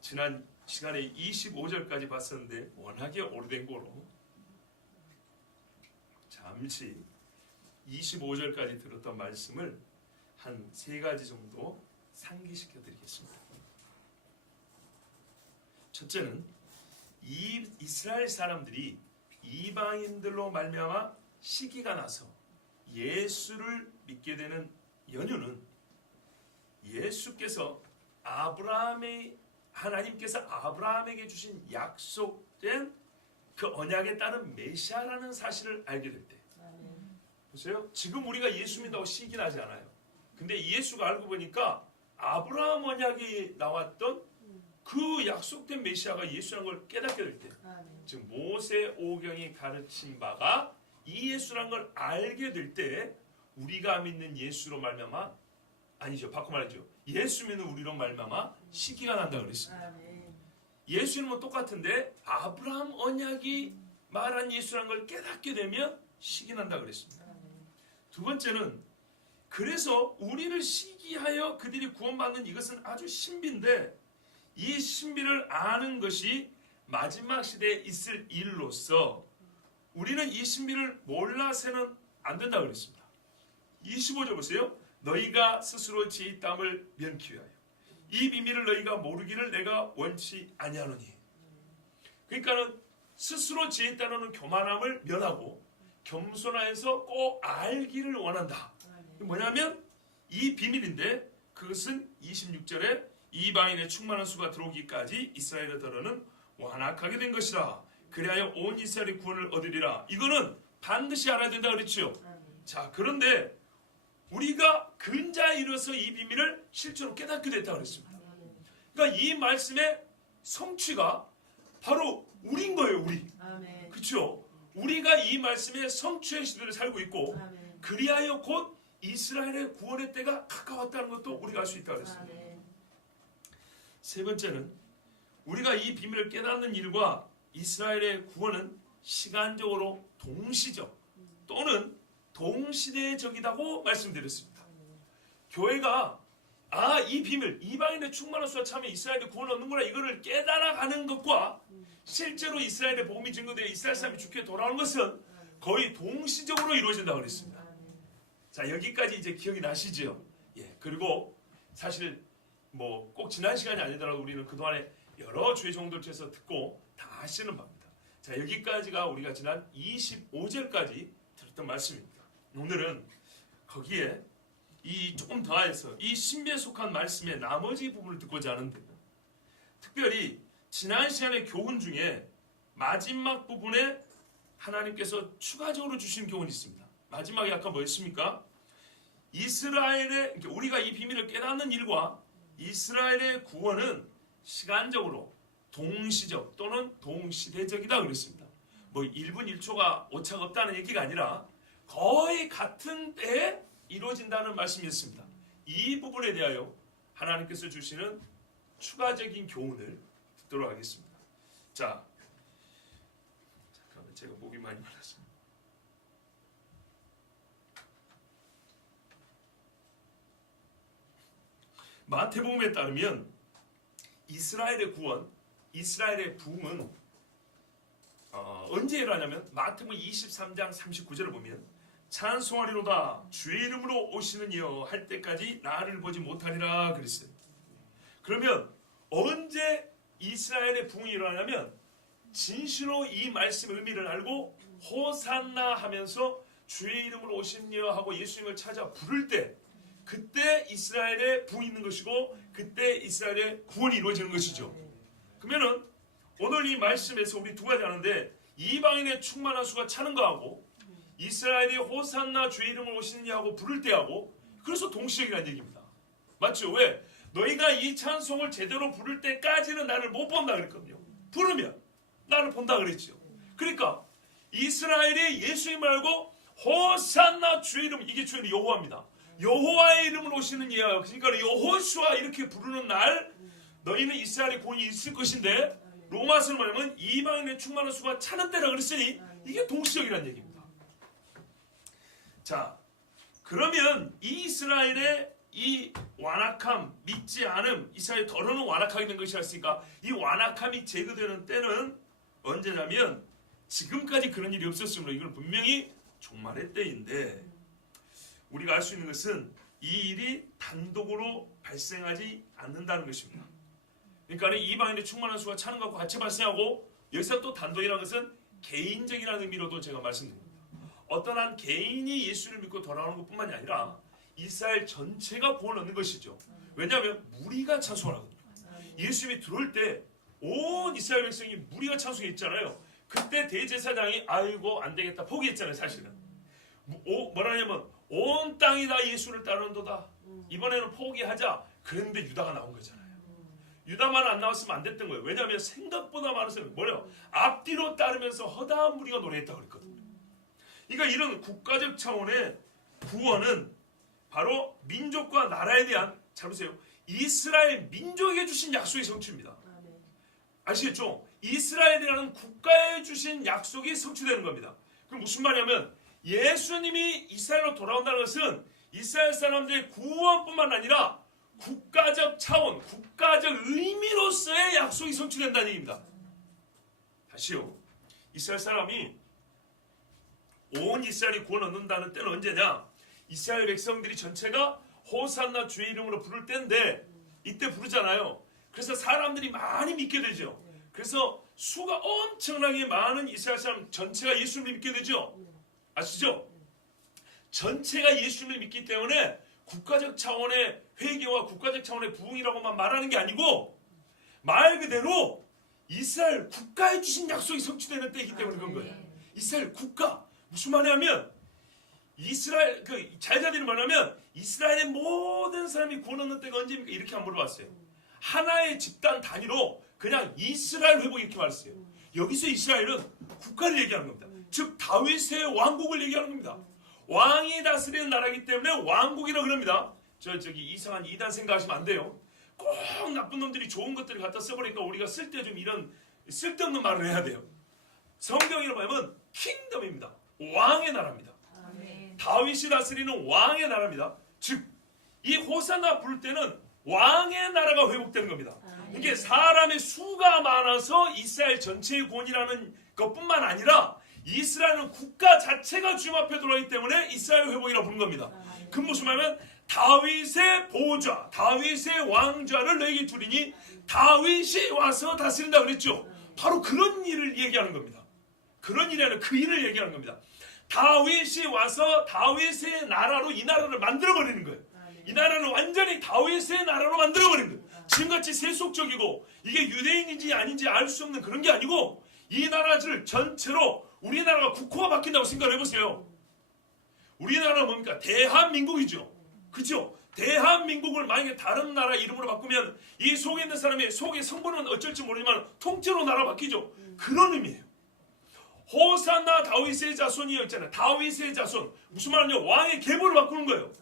지난 시간에 25절까지 봤었는데 워낙에 오래된 거로 잠시 25절까지 들었던 말씀을 한 3가지 정도 상기시켜 드리겠습니다. 첫째는 이스라엘 사람들이 이방인들로 말미암아 시기가 나서 예수를 믿게 되는 연유는 예수께서 하나님께서 아브라함에게 주신 약속된 그 언약에 따른 메시아라는 사실을 알게 될 때. 보세요. 지금 우리가 예수 믿는다고 시기 나지 않아요. 근데 예수가 알고 보니까 아브라함 언약이 나왔던 그 약속된 메시아가 예수라는 걸 깨닫게 될 때, 즉 모세오경이 가르친 바가 이 예수라는 걸 알게 될 때 우리가 믿는 예수로 말미암아 아니죠. 바꿔 말하죠. 예수 믿는 우리로 말미암아 시기가 난다 그랬습니다. 예수님은 똑같은데 아브라함 언약이 말한 예수라는 걸 깨닫게 되면 시기 난다 그랬습니다. 두 번째는 그래서 우리를 시기하여 그들이 구원받는 이것은 아주 신비인데 이 신비를 아는 것이 마지막 시대에 있을 일로서 우리는 이 신비를 몰라서는 안 된다 그랬습니다. 25절 보세요. 너희가 스스로 지의 땀을 면키 위하여 이 비밀을 너희가 모르기를 내가 원치 아니하노니. 그러니까는 스스로 지혜 따르는 교만함을 면하고 겸손하여서 꼭 알기를 원한다. 뭐냐면 이 비밀인데 그것은 26절에 이방인의 충만한 수가 들어오기까지 이스라엘의 더러는 완악하게 된 것이라. 그리하여 온 이스라엘의 구원을 얻으리라. 이거는 반드시 알아야 된다 그랬죠. 자, 그런데 우리가 근자에 이르러서 이 비밀을 실제로 깨닫게 됐다 그랬습니다. 그러니까 이 말씀의 성취가 바로 우리인 거예요. 우리. 그렇죠? 우리가 이 말씀의 성취의 시대를 살고 있고 그리하여 곧 이스라엘의 구원의 때가 가까웠다는 것도 우리가 알 수 있다고 했습니다. 세 번째는 우리가 이 비밀을 깨닫는 일과 이스라엘의 구원은 시간적으로 동시적 또는 동시대적이라고 말씀드렸습니다. 교회가 이 비밀, 이방인의 충만한 수와 참여 이스라엘의 구원을 얻는구나 이거를 깨달아가는 것과 실제로 이스라엘의 복음이 증거되어 이스라엘 사람이 주께 돌아오는 것은 거의 동시적으로 이루어진다고 그랬습니다. 자, 여기까지 이제 기억이 나시죠? 예. 그리고 사실 뭐 꼭 지난 시간이 아니더라도 우리는 그동안에 여러 주의 종들에서 듣고 다 아시는 바입니다. 자, 여기까지가 우리가 지난 25절까지 들었던 말씀입니다. 오늘은 거기에 이 조금 더해서 이 신비에 속한 말씀의 나머지 부분을 듣고자 하는데요. 특별히 지난 시간의 교훈 중에 마지막 부분에 하나님께서 추가적으로 주신 교훈이 있습니다. 마지막에 아까 뭐였습니까? 이스라엘의 우리가 이 비밀을 깨닫는 일과 이스라엘의 구원은 시간적으로 동시적 또는 동시대적이다 그랬습니다. 뭐 1분 1초가 오차가 없다는 얘기가 아니라 거의 같은 때에 이루어진다는 말씀이었습니다. 이 부분에 대하여 하나님께서 주시는 추가적인 교훈을 듣도록 하겠습니다. 자, 잠깐만 제가 목이 많이 말랐습니다. 마태복음에 따르면 이스라엘의 구원, 이스라엘의 부흥은 언제 일어나냐면 마태복음 23장 39절을 보면 찬송하리로다 주의 이름으로 오시는 이여 할 때까지 나를 보지 못하리라 그랬어요. 그러면 언제 이스라엘의 부흥이 일어나냐면 진실로 이 말씀의 의미를 알고 호산나 하면서 주의 이름으로 오시는 이여 하고 예수님을 찾아 부를 때 그때 이스라엘의 부흥이 있는 것이고 그때 이스라엘의 구원이 이루어지는 것이죠. 그러면은 오늘 이 말씀에서 우리 두 가지 하는데 이방인의 충만한 수가 차는 거하고 이스라엘이 호산나 주의 이름을 오시느냐 하고 부를 때 하고 그래서 동시적이라는 얘기입니다. 맞죠? 왜? 너희가 이 찬송을 제대로 부를 때까지는 나를 못 본다 그랬거든요. 부르면 나를 본다 그랬죠. 그러니까 이스라엘이 예수님을 알고 호산나 주의 이름, 이게 주의 이름 여호와입니다. 여호와의 이름으로 오시는 이야. 그러니까 여호수아 이렇게 부르는 날 너희는 이스라엘의 구원이 있을 것인데 로마서는 말하면 이방인의 충만한 수가 차는 때라 그랬으니 이게 동시적이라는 얘기입니다. 자, 그러면 이 이스라엘의 이 완악함, 믿지 않음, 이스라엘 더러는 완악하게 된 것이 었으니까 이 완악함이 제거되는 때는 언제냐면 지금까지 그런 일이 없었으므로 이건 분명히 종말의 때인데, 우리가 알 수 있는 것은 이 일이 단독으로 발생하지 않는다는 것입니다. 그러니까 이방인의 충만한 수가 차는 것과 같이 발생하고, 여기서 또 단독이라는 것은 개인적이라는 의미로도 제가 말씀드립니다. 어떤 한 개인이 예수를 믿고 돌아오는 것뿐만이 아니라 이스라엘 전체가 구원 얻는 것이죠. 왜냐하면 무리가 찬송하거든요. 예수님이 들어올 때 온 이스라엘 백성이 무리가 찬송했잖아요. 그때 대제사장이 아이고 안 되겠다 포기했잖아요. 사실은 뭐라냐면 온 땅이 다 예수를 따르는도다. 이번에는 포기하자. 그런데 유다가 나온 거잖아요. 유다만 안 나왔으면 안 됐던 거예요. 왜냐하면 생각보다 많은 사람이 앞뒤로 따르면서 허다한 무리가 노래했다고 그랬거든요. 그러니까 이런 국가적 차원의 구원은 바로 민족과 나라에 대한, 잘 보세요, 이스라엘 민족에게 주신 약속의 성취입니다. 아시겠죠? 이스라엘이라는 국가에 주신 약속이 성취되는 겁니다. 그럼 무슨 말이냐면 예수님이 이스라엘로 돌아온다는 것은 이스라엘 사람들의 구원뿐만 아니라 국가적 차원, 국가적 의미로서의 약속이 성취된다는 얘기입니다. 다시요. 이스라엘 사람이 온 이스라엘이 구원 얻는다는 때는 언제냐? 이스라엘 백성들이 전체가 호산나 주의 이름으로 부를 때인데, 이때 부르잖아요. 그래서 사람들이 많이 믿게 되죠. 그래서 수가 엄청나게 많은 이스라엘 사람 전체가 예수님을 믿게 되죠. 아시죠? 전체가 예수님을 믿기 때문에 국가적 차원의 회개와 국가적 차원의 부흥이라고만 말하는 게 아니고 말 그대로 이스라엘 국가에 주신 약속이 성취되는 때이기 때문에 그런 거예요. 이스라엘 국가. 무슨 말이냐면 이스라엘 자유자들이 말하면 이스라엘의 모든 사람이 구원 얻는 때가 언제입니까? 이렇게 안 물어봤어요. 하나의 집단 단위로 그냥 이스라엘 회복 이렇게 말했어요. 여기서 이스라엘은 국가를 얘기하는 겁니다. 즉 다윗의 왕국을 얘기하는 겁니다. 왕이 다스리는 나라이기 때문에 왕국이라고 그럽니다. 저기 이상한 이단 생각하시면 안 돼요. 꼭 나쁜 놈들이 좋은 것들을 갖다 써버리니까 우리가 쓸 때 좀 이런 쓸데없는 말을 해야 돼요. 성경이라고 하면 킹덤입니다. 왕의 나라입니다. 다윗이 다스리는 왕의 나라입니다. 즉 이 호산나 부를 때는 왕의 나라가 회복되는 겁니다. 이게 사람의 수가 많아서 이스라엘 전체의 구원이라는 것뿐만 아니라 이스라엘은 국가 자체가 주님 앞에 들어오기 때문에 이스라엘 회복이라고 부른 겁니다. 그 무슨 말이냐면 다윗의 보좌, 다윗의 왕좌를 너에게 두리니 다윗이 와서 다스린다 그랬죠. 바로 그런 일을 얘기하는 겁니다. 그런 일이 아니라 그 일을 얘기하는 겁니다. 다윗이 와서 다윗의 나라로 이 나라를 만들어버리는 거예요. 이 나라는 완전히 다윗의 나라로 만들어버린 거예요. 지금같이 세속적이고 이게 유대인인지 아닌지 알 수 없는 그런 게 아니고 이 나라를 전체로 우리나라가 국호가 바뀐다고 생각을 해보세요. 우리나라는 뭡니까? 대한민국이죠. 그죠? 대한민국을 만약에 다른 나라 이름으로 바꾸면 이 속에 있는 사람의 속의 성분은 어쩔지 모르지만 통째로 나라 바뀌죠. 그런 의미예요. 호산나 다윗의 자손이여 있잖아요. 다윗의 자손. 무슨 말이냐? 왕의 계보를 바꾸는 거예요.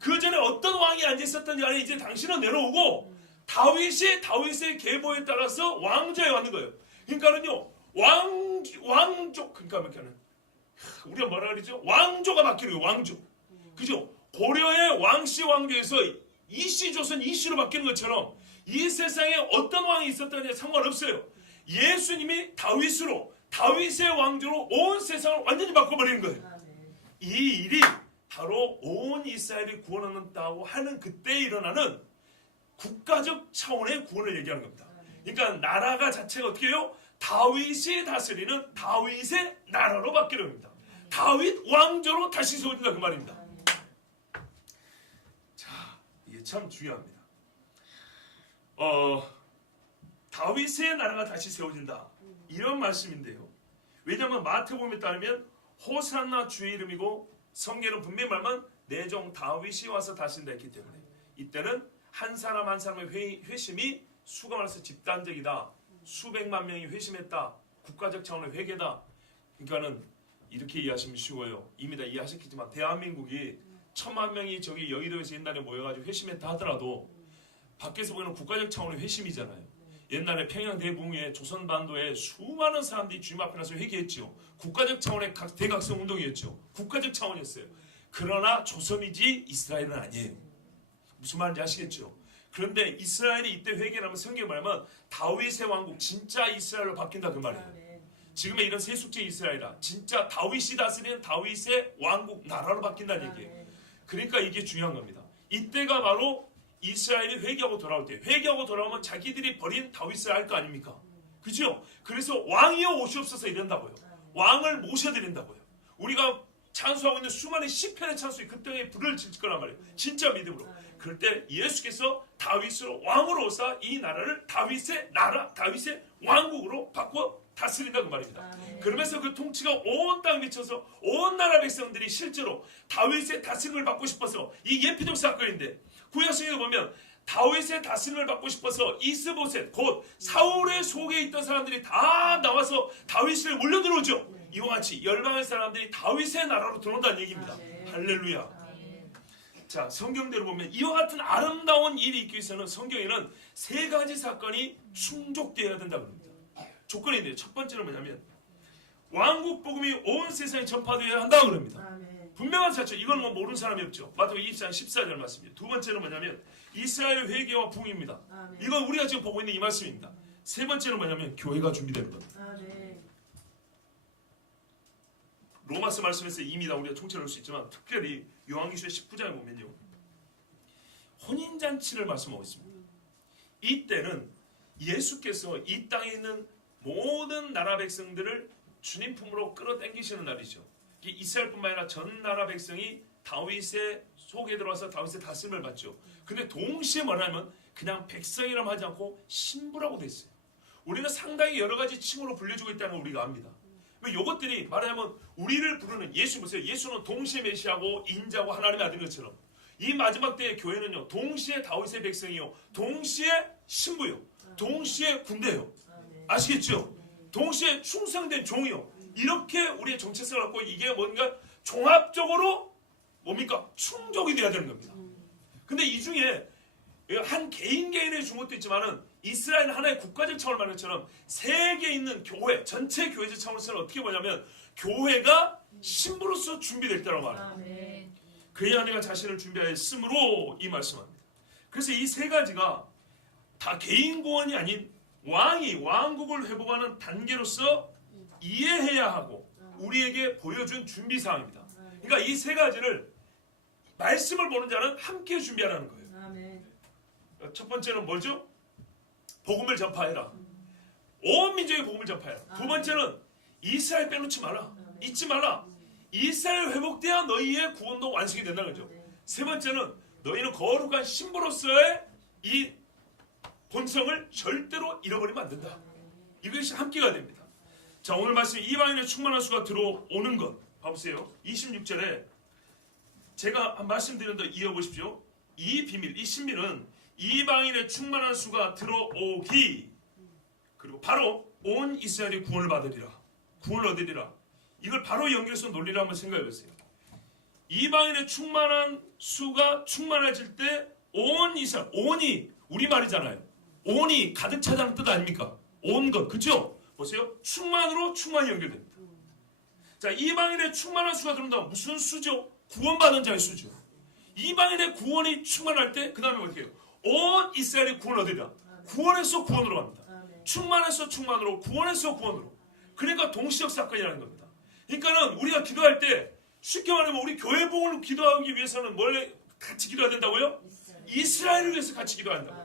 그 전에 어떤 왕이 앉아있었던지 간에 이제 당신은 내려오고 다윗이 다윗의 계보에 따라서 왕좌에 왔는 거예요. 그러니까는요 왕족 그러니까는 우리가 뭐라 그러죠? 왕조가 바뀌는 거예요. 왕조. 그죠? 고려의 왕씨 왕조에서 이씨 조선 이씨로 바뀌는 것처럼 이 세상에 어떤 왕이 있었다니 상관없어요. 예수님이 다윗의 왕조로 온 세상을 완전히 바꿔버리는 거예요. 이 일이 바로 온 이스라엘이 구원 얻는다고 하는 그때 일어나는 국가적 차원의 구원을 얘기하는 겁니다. 그러니까 나라가 자체가 어떻게 해요? 다윗이 다스리는 다윗의 나라로 바뀌는 겁니다. 다윗 왕조로 다시 세워진다 그 말입니다. 자, 이게 참 중요합니다. 다윗의 나라가 다시 세워진다 이런 말씀인데요. 왜냐하면 마태복음에 따르면 호산나 주의 이름이고 성경은 분명히 말만 내 종 다윗이 와서 다스린다 했기 때문에 이때는 한 사람 한 사람의 회심이 수가 많아서 집단적이다. 수백만 명이 회심했다. 국가적 차원의 회개다. 그러니까는 이렇게 이해하시면 쉬워요. 이미 다 이해하셨겠지만 대한민국이 1000만 명이 저기 여의도에서 옛날에 모여가지고 회심했다 하더라도 밖에서 보이는 국가적 차원의 회심이잖아요. 옛날에 평양 대붕에 조선반도에 수많은 사람들이 주님 앞에 나서 회개했죠. 국가적 차원의 대각성 운동이었죠. 국가적 차원이었어요. 그러나 조선이지 이스라엘은 아니에요. 무슨 말인지 아시겠죠? 그런데 이스라엘이 이때 회개하면 성경에 말하면 다윗의 왕국 진짜 이스라엘로 바뀐다 그 말이에요. 지금의 이런 세속적 이스라엘이라 진짜 다윗이 다스리는 다윗의 왕국 나라로 바뀐다는 얘기예요. 그러니까 이게 중요한 겁니다. 이때가 바로 이스라엘이 회개하고 돌아올 때, 회개하고 돌아오면 자기들이 버린 다윗을 알 거 아닙니까? 그죠? 그래서 왕이여 오시옵소서 이런다고요. 왕을 모셔드린다고요. 우리가 찬수하고 있는 수많은 시편의 찬수에 그 땅에 불을 질 거란 말이에요. 진짜 믿음으로. 그럴 때 예수께서 다윗으로 왕으로 오사 이 나라를 다윗의 나라, 다윗의 왕국으로 바꿔 다스린다 그 말입니다. 그러면서 그 통치가 온 땅에 미쳐서 온 나라 백성들이 실제로 다윗의 다스림을 받고 싶어서, 이 예피적 사건인데 구약성경에 보면 다윗의 다스림을 받고 싶어서 이스보셋 곧 사울의 속에 있던 사람들이 다 나와서 다윗을 몰려 들어오죠. 이와 같이 열방의 사람들이 다윗의 나라로 들어온다는 얘기입니다. 할렐루야. 자, 성경대로 보면 이와 같은 아름다운 일이 있기 위해서는 성경에는 세 가지 사건이 충족되어야 된다고 합니다. 조건이 있는데 첫 번째는 뭐냐면 왕국 복음이 온 세상에 전파되어야 한다고 그럽니다. 분명한 사실, 이건 뭐 모르는 사람이 없죠. 마태복음 24장 14절 말씀입니다. 두 번째는 뭐냐면 이스라엘 회개와 부흥입니다. 이건 우리가 지금 보고 있는 이 말씀입니다. 세 번째는 뭐냐면 교회가 준비되는 겁니다. 로마서 말씀에서 이미 다 우리가 총체를 할 수 있지만 특별히 요한계시록 19장에 보면요, 혼인잔치를 말씀하고 있습니다. 이때는 예수께서 이 땅에 있는 모든 나라 백성들을 주님 품으로 끌어당기시는 날이죠. 이스라엘뿐만 아니라 전 나라 백성이 다윗의 속에 들어와서 다윗의 다스림을 받죠. 근데 동시에 뭐냐면 그냥 백성이라고 하지 않고 신부라고 돼 있어요. 우리는 상당히 여러 가지 칭호로 불려주고 있다는 걸 우리가 압니다. 이것들이 말하자면 우리를 부르는 예수 보세요. 예수는 동시에 메시아고 인자고 하나님의 아들인 것처럼 이 마지막 때의 교회는요, 동시에 다윗의 백성이요, 동시에 신부요, 동시에 군대요. 아시겠죠? 동시에 충성된 종이요. 이렇게 우리의 정체성을 갖고 이게 뭔가 종합적으로 뭡니까? 충족이 돼야 되는 겁니다. 근데 이 중에 한 개인의 준 것도 있지만은 이스라엘은 하나의 국가적 차원을 말하는 것처럼 세계에 있는 교회, 전체 교회적 차원에서는 어떻게 보냐면 교회가 신부로서 준비될 때라고 말합니다. 그래야 내가 자신을 준비하였으므로 이 말씀합니다. 그래서 이 세 가지가 다 개인 구원이 아닌 왕이 왕국을 회복하는 단계로서 이해해야 하고 우리에게 보여준 준비사항입니다. 그러니까 이 세 가지를 말씀을 보는 자는 함께 준비하라는 거예요. 첫 번째는 뭐죠? 복음을 전파해라. 온 민족의 복음을 전파해라. 두 번째는 이스라엘 빼놓지 마라. 잊지 마라. 이스라엘 회복돼야 너희의 구원도 완성이 된다는 거죠. 세 번째는 너희는 거룩한 신부로서의 이 본성을 절대로 잃어버리면 안 된다. 이것이 함께가 됩니다. 자, 오늘 말씀 이방인의 충만한 수가 들어오는 것 봐보세요. 26절에 제가 한 말씀드린 더 이어보십시오. 이 비밀, 이 신비는 이방인의 충만한 수가 들어오기, 그리고 바로 온 이스라엘이 구원을 받으리라, 구원을 얻으리라. 이걸 바로 연결해서 논리를 한번 생각해보세요. 이방인의 충만한 수가 충만해질 때 온 이스라엘, 온이 우리말이잖아요. 온이 가득 차다는 뜻 아닙니까? 온 것, 그죠? 보세요. 충만으로 충만이 연결됩니다. 자, 이방인의 충만한 수가 들어온다면 무슨 수죠? 구원받은 자의 수죠. 이방인의 구원이 충만할 때 그 다음에 어떻게 해요? 온 이스라엘이 구원을 얻으리라. 구원에서 구원으로 갑니다. 충만에서 충만으로, 구원에서 구원으로. 그러니까 동시적 사건이라는 겁니다. 그러니까는 우리가 기도할 때 쉽게 말하면 우리 교회 복음을 기도하기 위해서는 뭘 같이 기도해야 된다고요? 이스라엘을 위해서 같이 기도해야 한다고요.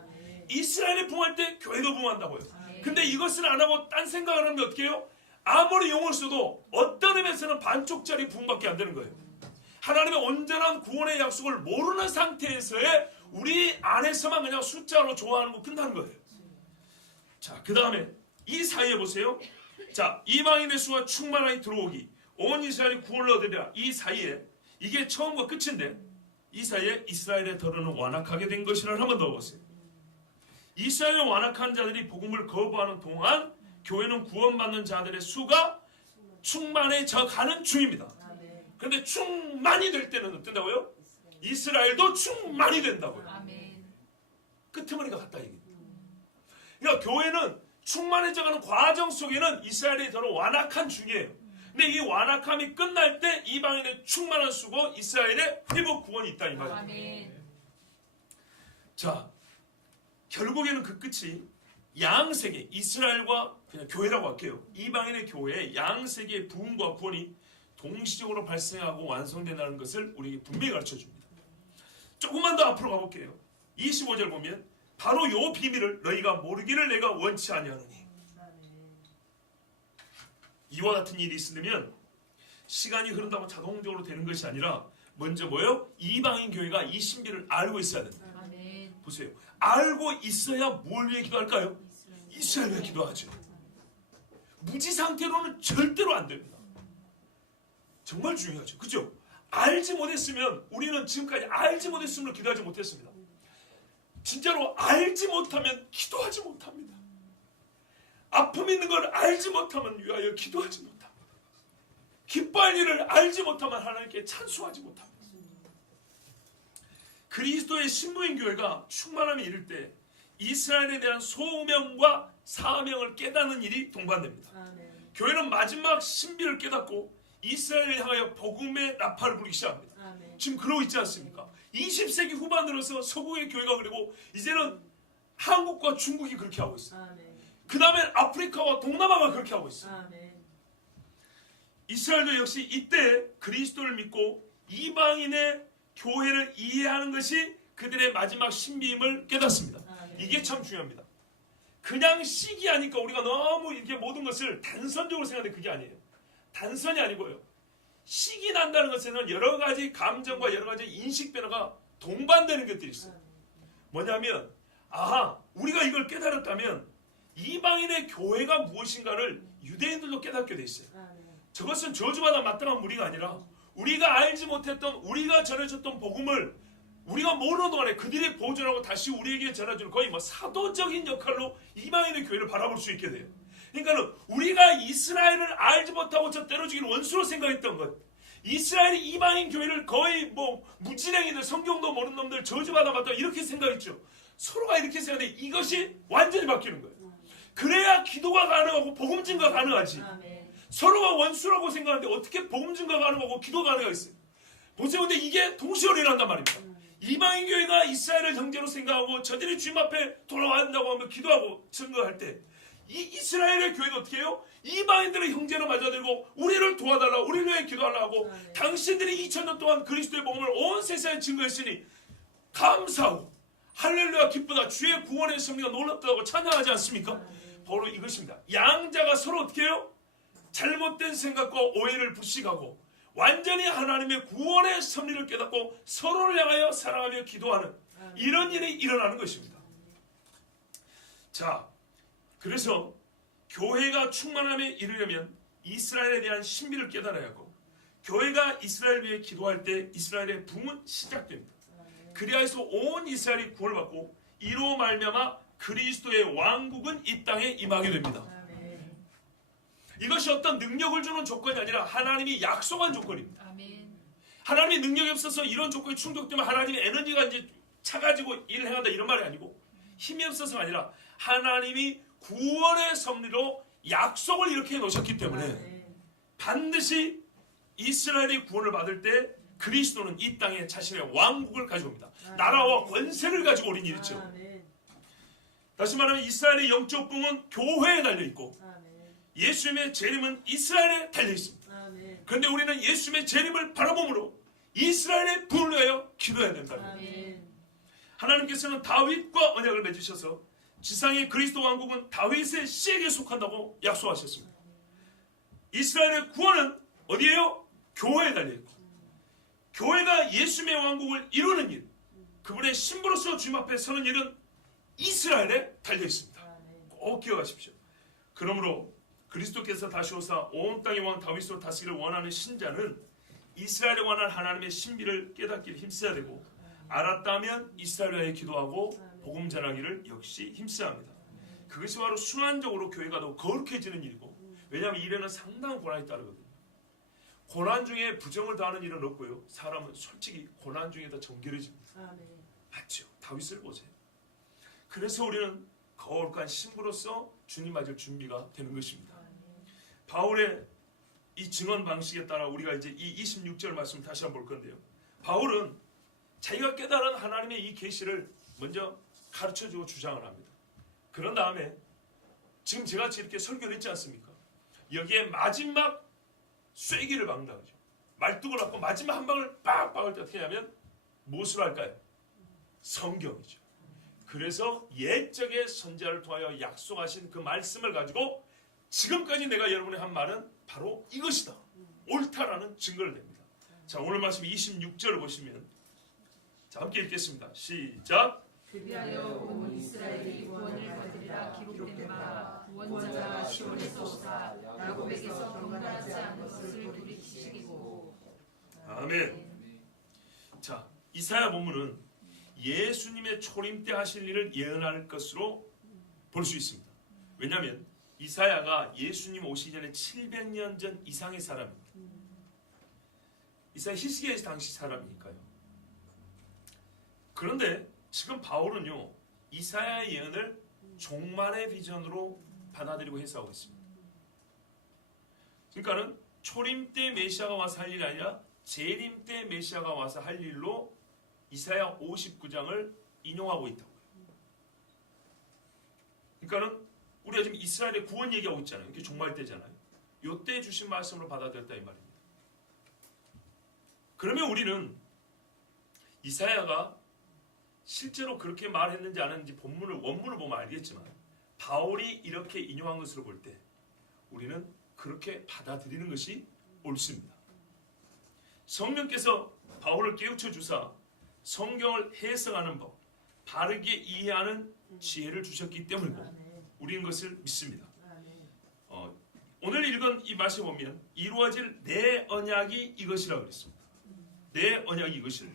이스라엘이 부흥할 때 교회도 부흥한다고요. 근데 이것을 안 하고 딴 생각을 하면 어떻게 해요? 아무리 용을 써도 어떤 의미에서는 반쪽짜리 부흥밖에 안 되는 거예요. 하나님의 온전한 구원의 약속을 모르는 상태에서의 우리 안에서만 그냥 숫자로 좋아하는 거 끝나는 거예요. 자, 그 다음에 이 사이에 보세요. 자, 이방인의 수가 충만하게 들어오기, 온 이스라엘이 구원을 얻으리라. 이 사이에 이게 처음과 끝인데 이 사이에 이스라엘의 덜어는 완악하게 된 것이라는 한번 더 보세요. 이스라엘의 완악한 자들이 복음을 거부하는 동안 교회는 구원받는 자들의 수가 충만해져 가는 중입니다. 그런데 충만이 될 때는 어떤다고요? 이스라엘도 충만이 된다고요. 끄트머리가 같다 이게. 그러니까 교회는 충만해져가는 과정 속에는 이스라엘이 더러 완악한 중이에요. 근데 이 완악함이 끝날 때 이방인의 충만한 수고 이스라엘의 회복 구원이 있다 이 말이에요. 자, 결국에는 그 끝이 양세계, 이스라엘과 그냥 교회라고 할게요. 이방인의 교회에 양세계의 부흥과 구원이 동시적으로 발생하고 완성된다는 것을 우리에게 분명히 가르쳐줍니다. 조금만 더 앞으로 가볼게요. 25절 보면 바로 요 비밀을 너희가 모르기를 내가 원치 아니하노니. 이와 같은 일이 있으면 시간이 흐른다고 자동적으로 되는 것이 아니라 먼저 뭐예요? 이방인 교회가 이 신비를 알고 있어야 된다. 보세요. 알고 있어야 뭘 위해 기도할까요? 이스라엘 위해 기도하죠. 무지 상태로는 절대로 안 됩니다. 정말 중요하죠. 그죠? 알지 못했으면 우리는 지금까지 알지 못했으면 기도하지 못했습니다. 진짜로 알지 못하면 기도하지 못합니다. 아픔 있는 걸 알지 못하면 위하여 기도하지 못합니다. 기뻐할 일을 알지 못하면 하나님께 찬송하지 못합니다. 그리스도의 신부인 교회가 충만함에 이를 때 이스라엘에 대한 소명과 사명을 깨닫는 일이 동반됩니다. 교회는 마지막 신비를 깨닫고 이스라엘을 향하여 복음의 나팔을 부르기 시작합니다. 지금 그러고 있지 않습니까? 20세기 후반 들어서 서구의 교회가 그리고 이제는 한국과 중국이 그렇게 하고 있어요. 그 다음에 아프리카와 동남아가 그렇게 하고 있어요. 이스라엘도 역시 이때 그리스도를 믿고 이방인의 교회를 이해하는 것이 그들의 마지막 신비임을 깨닫습니다. 이게 참 중요합니다. 그냥 시기하니까 우리가 너무 이렇게 모든 것을 단선적으로 생각하는데 그게 아니에요. 단선이 아니고요. 시기 난다는 것에는 여러 가지 감정과 여러 가지 인식 변화가 동반되는 것들이 있어요. 뭐냐면 우리가 이걸 깨달았다면 이방인의 교회가 무엇인가를 유대인들도 깨닫게 돼 있어요. 저것은 저주받아 마땅한 무리가 아니라 우리가 알지 못했던 우리가 전해줬던 복음을 우리가 모르는 동안에 그들이 보존하고 다시 우리에게 전해주는 거의 사도적인 역할로 이방인의 교회를 바라볼 수 있게 돼요. 그러니까 우리가 이스라엘을 알지 못하고 저 때려주기를 원수로 생각했던 것, 이스라엘이 이방인 교회를 거의 무지랭이들, 성경도 모르는 놈들, 저주받아 마땅 이렇게 생각했죠. 서로가 이렇게 생각하는데 이것이 완전히 바뀌는 거예요. 그래야 기도가 가능하고 복음 증거가 가능하지. 서로가 원수라고 생각하는데 어떻게 복음 증거가 가능하고 기도가 가능하겠어요? 보세요. 근데 이게 동시에 일어난단 말입니다. 이방인 교회가 이스라엘을 형제로 생각하고 저들이 주님 앞에 돌아와야 한다고 하면 기도하고 증거할 때 이 이스라엘의 교회는 어떻게 해요? 이방인들의 형제로 맞아들고 우리를 도와달라고 우리를 위해 기도하라고 당신들이 2000년 동안 그리스도의 복음을 온 세상에 증거했으니 감사하고 할렐루야 기쁘다 주의 구원의 섭리가 놀랍다고 찬양하지 않습니까? 바로 이것입니다. 양자가 서로 어떻게 해요? 잘못된 생각과 오해를 불식하고 완전히 하나님의 구원의 섭리를 깨닫고 서로를 향하여 사랑하며 기도하는 이런 일이 일어나는 것입니다. 자, 그래서 교회가 충만함에 이르려면 이스라엘에 대한 신비를 깨달아야 하고 교회가 이스라엘 위해 기도할 때 이스라엘의 붕은 시작됩니다. 그리하여서 온 이스라엘이 구원을 받고 이로 말미암아 그리스도의 왕국은 이 땅에 임하게 됩니다. 이것이 어떤 능력을 주는 조건이 아니라 하나님이 약속한 조건입니다. 하나님의 능력이 없어서 이런 조건이 충족되면 하나님의 에너지가 이제 차가지고 일을 해야 한다 이런 말이 아니고 힘이 없어서가 아니라 하나님이 구원의 섭리로 약속을 이렇게 해놓으셨기 때문에 반드시 이스라엘이 구원을 받을 때 그리스도는 이 땅에 자신의 왕국을 가지고 옵니다. 나라와 권세를 가지고 오는 일이죠. 다시 말하면 이스라엘의 영적 붕은 교회에 달려있고 예수님의 재림은 이스라엘에 달려있습니다. 그런데 우리는 예수님의 재림을 바라봄으로 이스라엘의 붕을 위하여 기도해야 된다. 하나님께서는 다윗과 언약을 맺으셔서 지상의 그리스도 왕국은 다윗의 씨에게 속한다고 약속하셨습니다. 이스라엘의 구원은 어디에요? 교회에 달려있고 교회가 예수님의 왕국을 이루는 일, 그분의 신부로서 주님 앞에 서는 일은 이스라엘에 달려있습니다. 꼭 기억하십시오. 그러므로 그리스도께서 다시 오사 온 땅의 왕 다윗으로 다스기를 원하는 신자는 이스라엘에 관한 하나님의 신비를 깨닫기를 힘써야 되고 알았다면 이스라엘에 기도하고 복음 전하기를 역시 힘써야 합니다. 그것이 바로 순환적으로 교회가 더 거룩해지는 일이고 왜냐하면 일에는 상당한 고난이 따르거든요. 고난 중에 부정을 다하는 일은 없고요. 사람은 솔직히 고난 중에 더 정결해집니다. 맞죠? 다윗을 보세요. 그래서 우리는 거룩한 신부로서 주님 맞을 준비가 되는 것입니다. 바울의 이 증언 방식에 따라 우리가 이제 이 26절 말씀 다시 한번 볼 건데요. 바울은 자기가 깨달은 하나님의 이 계시를 먼저 가르쳐주고 주장을 합니다. 그런 다음에 지금 제가 이렇게 설교를 했지 않습니까? 여기에 마지막 쐐기를 박는다 그죠? 말뚝을 갖고 마지막 한 방을 빡 박을 때 어떻게 하냐면 무엇으로 할까요? 성경이죠. 그래서 옛적의 선지자를 통하여 약속하신 그 말씀을 가지고 지금까지 내가 여러분이 한 말은 바로 이것이다. 옳다라는 증거를 냅니다. 자, 오늘 말씀 26절을 보시면 자, 함께 읽겠습니다. 시작. 그리하여 온 이스라엘이 구원을 받으리라 기록된 바 구원자가 시온에서 오사 야곱에게서 경건하지 않은 것을 돌이키시고. 아멘. 자, 이사야 본문은 예수님의 초림 때 하실 일을 예언할 것으로 볼 수 있습니다. 왜냐하면 이사야가 예수님 오시기 전에 700년 전 이상의 사람입니다. 이사야 히스기야 당시 사람이니까요. 그런데 지금 바울은요, 이사야의 예언을 종말의 비전으로 받아들이고 해석하고 있습니다. 그러니까는 초림 때 메시아가 와서 할 일이 아니라 재림 때 메시아가 와서 할 일로 이사야 59장을 인용하고 있다고요. 그러니까는 우리가 지금 이스라엘의 구원 얘기하고 있잖아요. 이게 종말 때잖아요. 요때 주신 말씀으로 받아들였다 이 말입니다. 그러면 우리는 이사야가 실제로 그렇게 말했는지 안 했는지 원문을 보면 알겠지만 바울이 이렇게 인용한 것으로 볼 때 우리는 그렇게 받아들이는 것이 옳습니다. 성령께서 바울을 깨우쳐 주사 성경을 해석하는 법, 바르게 이해하는 지혜를 주셨기 때문이고 우리는 것을 믿습니다. 오늘 읽은 이 말씀 보면 이루어질 내 언약이 이것이라고 그랬습니다. 내 언약이 이것이라.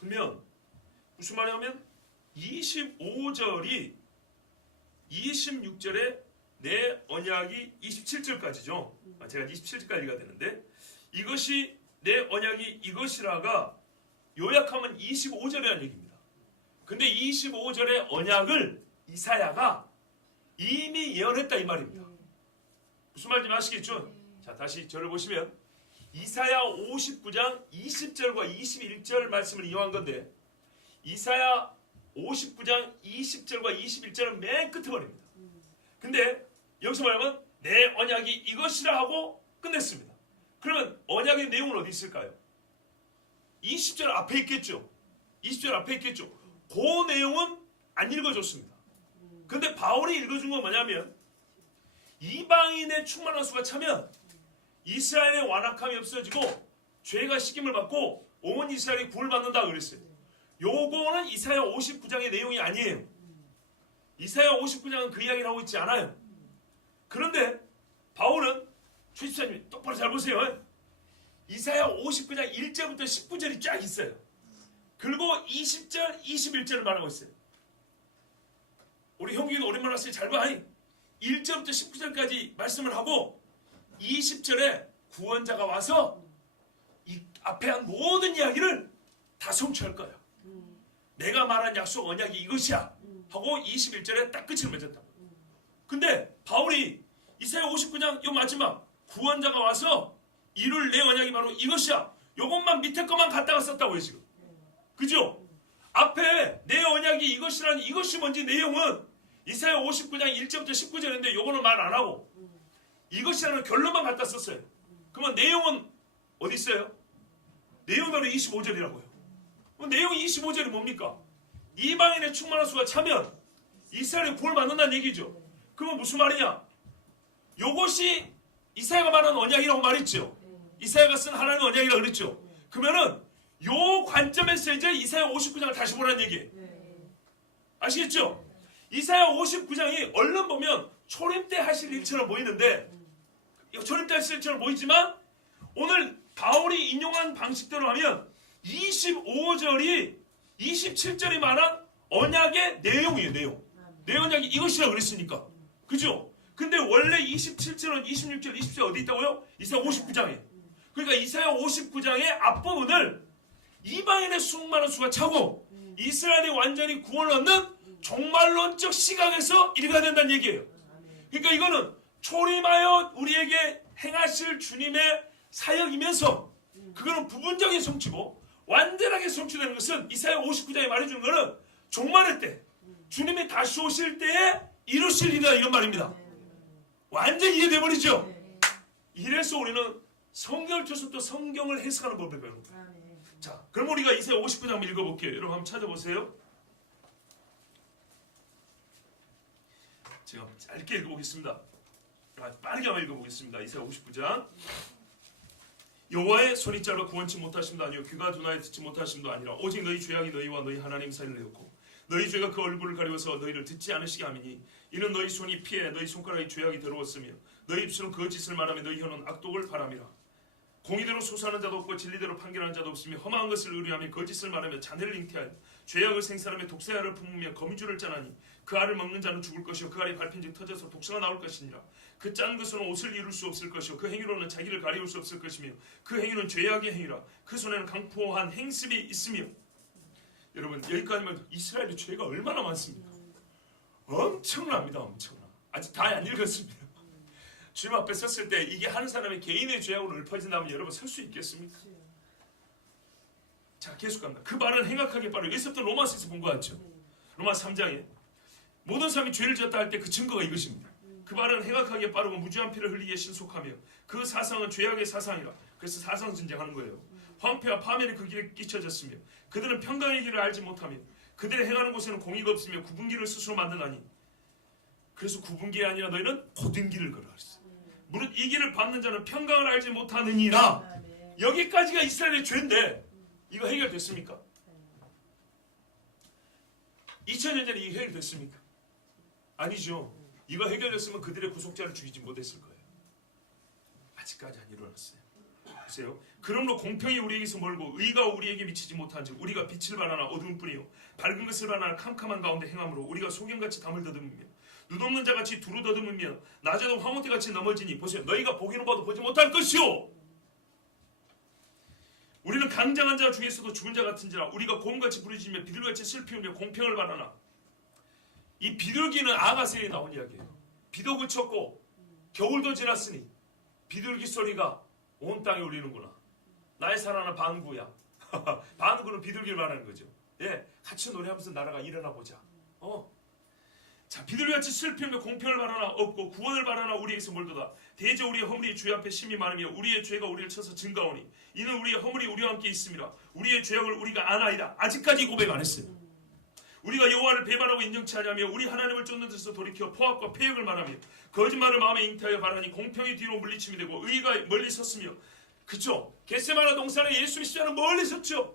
그러면 무슨 말이냐면 25절이 26절에 내 언약이 27절까지죠. 제가 27절까지 읽어야 되는데 이것이 내 언약이 이것이라가 요약하면 25절이라는 얘기입니다. 근데 25절의 언약을 이사야가 이미 예언했다 이 말입니다. 무슨 말인지 아시겠죠? 자, 다시 저를 보시면 이사야 59장 20절과 21절 말씀을 이용한 건데 이사야 59장 20절과 21절은 맨 끝에 버립니다. 근데 여기서 말하면 내 언약이 이것이라 하고 끝냈습니다. 그러면 언약의 내용은 어디 있을까요? 20절 앞에 있겠죠. 20절 앞에 있겠죠. 그 내용은 안 읽어줬습니다. 근데 바울이 읽어준 건 뭐냐면 이방인의 충만한 수가 차면 이스라엘의 완악함이 없어지고 죄가 씻김을 받고 온 이스라엘이 구원을 받는다 그랬어요. 요거는 이사야 59장의 내용이 아니에요. 이사야 59장은 그 이야기를 하고 있지 않아요. 그런데 바울은 최집사님 똑바로 잘 보세요. 이사야 59장 1절부터 19절이 쫙 있어요. 그리고 20절, 21절을 말하고 있어요. 우리 형기도 오랜만에 왔으니 잘 봐. 1절부터 19절까지 말씀을 하고 20절에 구원자가 와서 이 앞에 한 모든 이야기를 다 성취할 거야. 내가 말한 약속 언약이 이것이야 하고 21절에 딱 끝을 맺었다고. 근데 바울이 이사야 59장 요 마지막 구원자가 와서 이룰 내 언약이 바로 이것이야. 요것만 밑에 것만 갖다가 썼다고요 지금. 그죠? 앞에 내 언약이 이것이라는 이것이 뭔지 내용은 이사야 59장 1절부터 19절인데 요거는 말 안 하고 이것이라는 결론만 갖다 썼어요. 그러면 내용은 어디 있어요? 내용이 바로 25절이라고요. 내용 25절이 뭡니까? 이방인의 충만한 수가 차면 이스라엘이 구원을 받는다는 얘기죠. 그러면 무슨 말이냐? 요것이 이사야가 말하는 언약이라고 말했죠. 이사야가 쓴 하나님의 언약이라고 그랬죠. 그러면은 요 관점에서 이제 이사야 59장을 다시 보라는 얘기예요. 아시겠죠? 이사야 59장이 얼른 보면 초림 때 하실 일처럼 보이는데 초림 때 하실 일처럼 보이지만 오늘 바울이 인용한 방식대로 하면 25절이 27절이 말한 언약의 내용이에요. 내용. 내 언약이 이것이라고 그랬으니까. 그죠? 근데 원래 27절은 26절, 27절 어디 있다고요? 이사야 59장에. 그러니까 이사야 59장의 앞부분을 이방인의 수많은 수가 차고 이스라엘이 완전히 구원을 얻는 종말론적 시각에서 읽어야 된다는 얘기예요. 그러니까 이거는 초림하여 우리에게 행하실 주님의 사역이면서 그거는 부분적인 성취고 완전하게 성취되는 것은 이사야 59장에 말해주는 것은 종말의 때, 주님이 다시 오실 때에 이루시리라 이런 말입니다. 완전히 이해돼 버리죠. 이래서 우리는 성경을 통해서 또 성경을 해석하는 법을 배우는 거예요. 자, 그럼 우리가 이사야 59장 한번 읽어볼게요. 여러분 한번 찾아보세요. 제가 짧게 읽어보겠습니다. 빠르게 한번 읽어보겠습니다. 이사야 59장. 여호와의 손이 짧아 구원치 못하심도 아니요 귀가 둔하여 듣지 못하심도 아니라 오직 너희 죄악이 너희와 너희 하나님 사이를 내었고 너희 죄가 그 얼굴을 가리워서 너희를 듣지 않으시게 함이니 이는 너희 손이 피해 너희 손가락이 죄악이 더러웠으며 너희 입술은 거짓을 말하며 너희 혀는 악독을 바람이라. 공의대로 수사하는 자도 없고 진리대로 판결하는 자도 없으며 험한 것을 의뢰하며 거짓을 말하며 자네를 잉태하여 죄악을 생산하며 독사야를 품으며 거미줄을 짜나니 그 알을 먹는 자는 죽을 것이요 그 알이 밟힌 즉 터져서 독사가 나올 것이니라. 그 짠 것으로는 옷을 이룰 수 없을 것이요 그 행위로는 자기를 가리울 수 없을 것이며 그 행위는 죄악의 행위라. 그 손에는 강포한 행습이 있으며. 여러분 여기까지만 이스라엘의 죄가 얼마나 많습니까? 엄청납니다. 엄청나. 아직 다 안 읽었습니다. 주님 앞에 섰을 때 이게 한 사람의 개인의 죄악으로 읊어진다면 여러분 설 수 있겠습니까? 자 계속 갑니다. 그 말은 행악하게 빠르고 여기서부터 로마서에서 본 것 같죠? 로마 3장에 모든 사람이 죄를 지었다 할 때 그 증거가 이것입니다. 그 말은 행악하게 빠르고 무죄한 피를 흘리기에 신속하며 그 사상은 죄악의 사상이라. 그래서 사상 전쟁하는 거예요. 황폐와 파멸이 그 길에 끼쳐졌으며 그들은 평강의 길을 알지 못하며 그들의 행하는 곳에는 공의가 없으며 굽은 길을 스스로 만드나니 그래서 굽은 길이 아니라 너희는 곧은 길을 걸어라 했어요. 무릇 이 길을 밟는 자는 평강을 알지 못하느니라. 여기까지가 이스라엘의 죄인데 이거 해결됐습니까? 2000년 전에 이게 해결됐습니까? 아니죠. 이거 해결됐으면 그들의 구속자를 죽이지 못했을 거예요. 아직까지 안 일어났어요. 보세요. 그러므로 공평이 우리에게서 멀고 의가 우리에게 미치지 못한즉 우리가 빛을 발하나 어두운 뿐이요 밝은 것을 발하나 캄캄한 가운데 행함으로 우리가 소경같이 담을 더듬으며 눈없는 자같이 두루 더듬으며 낮에도 화못대같이 넘어지니 보세요. 너희가 보기는 봐도 보지 못할 것이요 우리는 강장한 자 중에서도 죽은 자 같은지라 우리가 곰같이 부르짖으며 비둘같이 슬피우며 공평을 바라나. 이 비둘기는 아가세에 나온 이야기예요. 비도 그쳤고 겨울도 지났으니 비둘기 소리가 온 땅에 울리는구나. 나의 사랑하는 반구야. 반구는 비둘기를 말하는 거죠. 예, 같이 노래하면서 나라가 일어나 보자. 자, 비둘기같이 슬피우며 공평을 바라나 없고 구원을 바라나 우리에게서 멀도다. 대저 우리의 허물이 주의 앞에 심히 많으며 우리의 죄가 우리를 쳐서 증가오니 이는 우리의 허물이 우리와 함께 있음이라. 우리의 죄악을 우리가 아나이다. 아직까지 고백 안 했어요. 우리가 여호와를 배반하고 인정치 않으며 우리 하나님을 쫓는 데서 돌이켜 포악과 폐역을 말하며 거짓말을 마음에 잉태하여 바라니 공평이 뒤로 물리침이 되고 의가 멀리 섰으며. 그쵸? 겟세마네 동산에 예수의 십자가는 멀리 섰죠.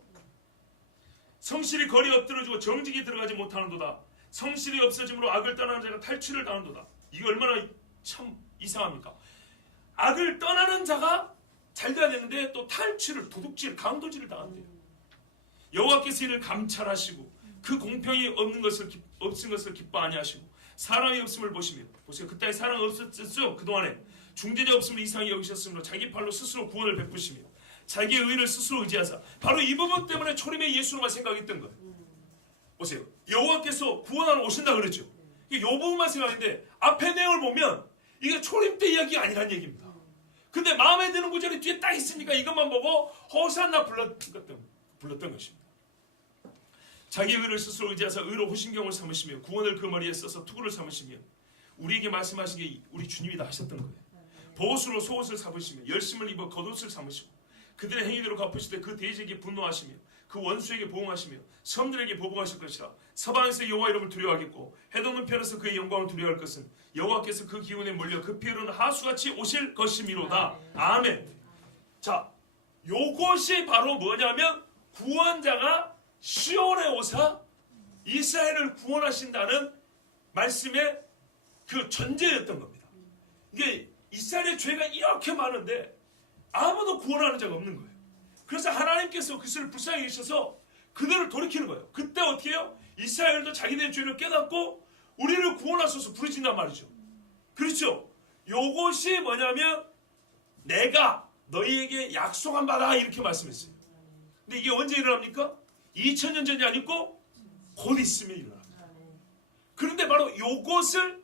성실히 거리에 엎드러지고 정직이 들어가지 못하는도다. 성실이 없어짐으로 악을 떠나는 자가 탈취를 당한도다. 이게 얼마나 참 이상합니까? 악을 떠나는 자가 잘 돼야 되는데 또 탈취를, 도둑질, 강도질을 당한대요. 여호와께서 이를 감찰하시고 그 공평이 없는 것을 없은 것을 기뻐 아니하시고 사랑이 없음을 보시며. 보세요. 그때에 사랑 없었죠. 그동안에 중재자 없음을 이상히 여기셨으므로 자기 팔로 스스로 구원을 베푸시며 자기의 의를 스스로 의지하사. 바로 이 부분 때문에 초림의 예수로만 생각했던 거예요. 보세요. 여호와께서 구원하러 오신다 그랬죠. 이 부분만 생각했는데 앞에 내용을 보면 이게 초림 때 이야기가 아니란 얘기입니다. 근데 마음에 드는 구절이 뒤에 딱 있으니까 이것만 보고 호산나 불렀던 것입니다. 자기의 의를 스스로 의지하사 의로 호신경을 삼으시며 구원을 그 머리에 써서 투구를 삼으시며 우리에게 말씀하신 게 우리 주님이 다 하셨던 거예요. 보옷으로 속옷을 삼으시며 열심을 입어 겉옷을 삼으시고 그들의 행위대로 갚으실 때 그 대적에게 분노하시며 그 원수에게 보응하시며 섬들에게 보복하실 것이라. 서방에서 여호와 이름을 두려워하겠고 해돋는 편에서 그의 영광을 두려워할 것은 여호와께서 그 기운에 몰려 급히 흐르는 하수같이 오실 것이미로다. 아멘. 자, 요것이 바로 뭐냐면 구원자가 시온에 오사 이스라엘을 구원하신다는 말씀의 그 전제였던 겁니다. 이게 이스라엘의 죄가 이렇게 많은데 아무도 구원하는 자가 없는 거예요. 그래서 하나님께서 그것을 불쌍히 여기셔서 그들을 돌이키는 거예요. 그때 어떻게 해요? 이스라엘도 자기들의 죄를 깨닫고 우리를 구원하소서 부르신단 말이죠. 그렇죠? 요것이 뭐냐면 내가 너희에게 약속한 바다 이렇게 말씀했어요. 근데 이게 언제 일어납니까? 2000년 전이 아니고 곧 있으면 일어납니다. 그런데 바로 요것을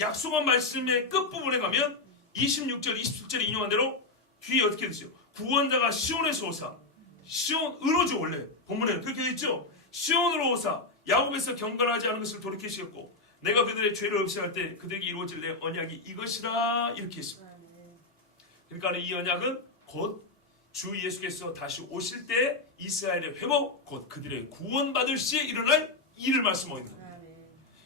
약속한 말씀의 끝부분에 가면 26절, 27절에 인용한 대로 뒤에 어떻게 되죠? 구원자가 시온에서 오사. 시온, 의로죠 원래 본문에는 그렇게 되어 있죠. 시온으로 오사 야곱에서 경건하지 않은 것을 돌이키시었고 내가 그들의 죄를 없애할 때 그들에게 이루어질 내 언약이 이것이라 이렇게 했습니다. 그러니까 이 언약은 곧 주 예수께서 다시 오실 때 이스라엘의 회복, 곧 그들의 구원받을 시에 일어날 일을 말씀하고 있는 겁니다.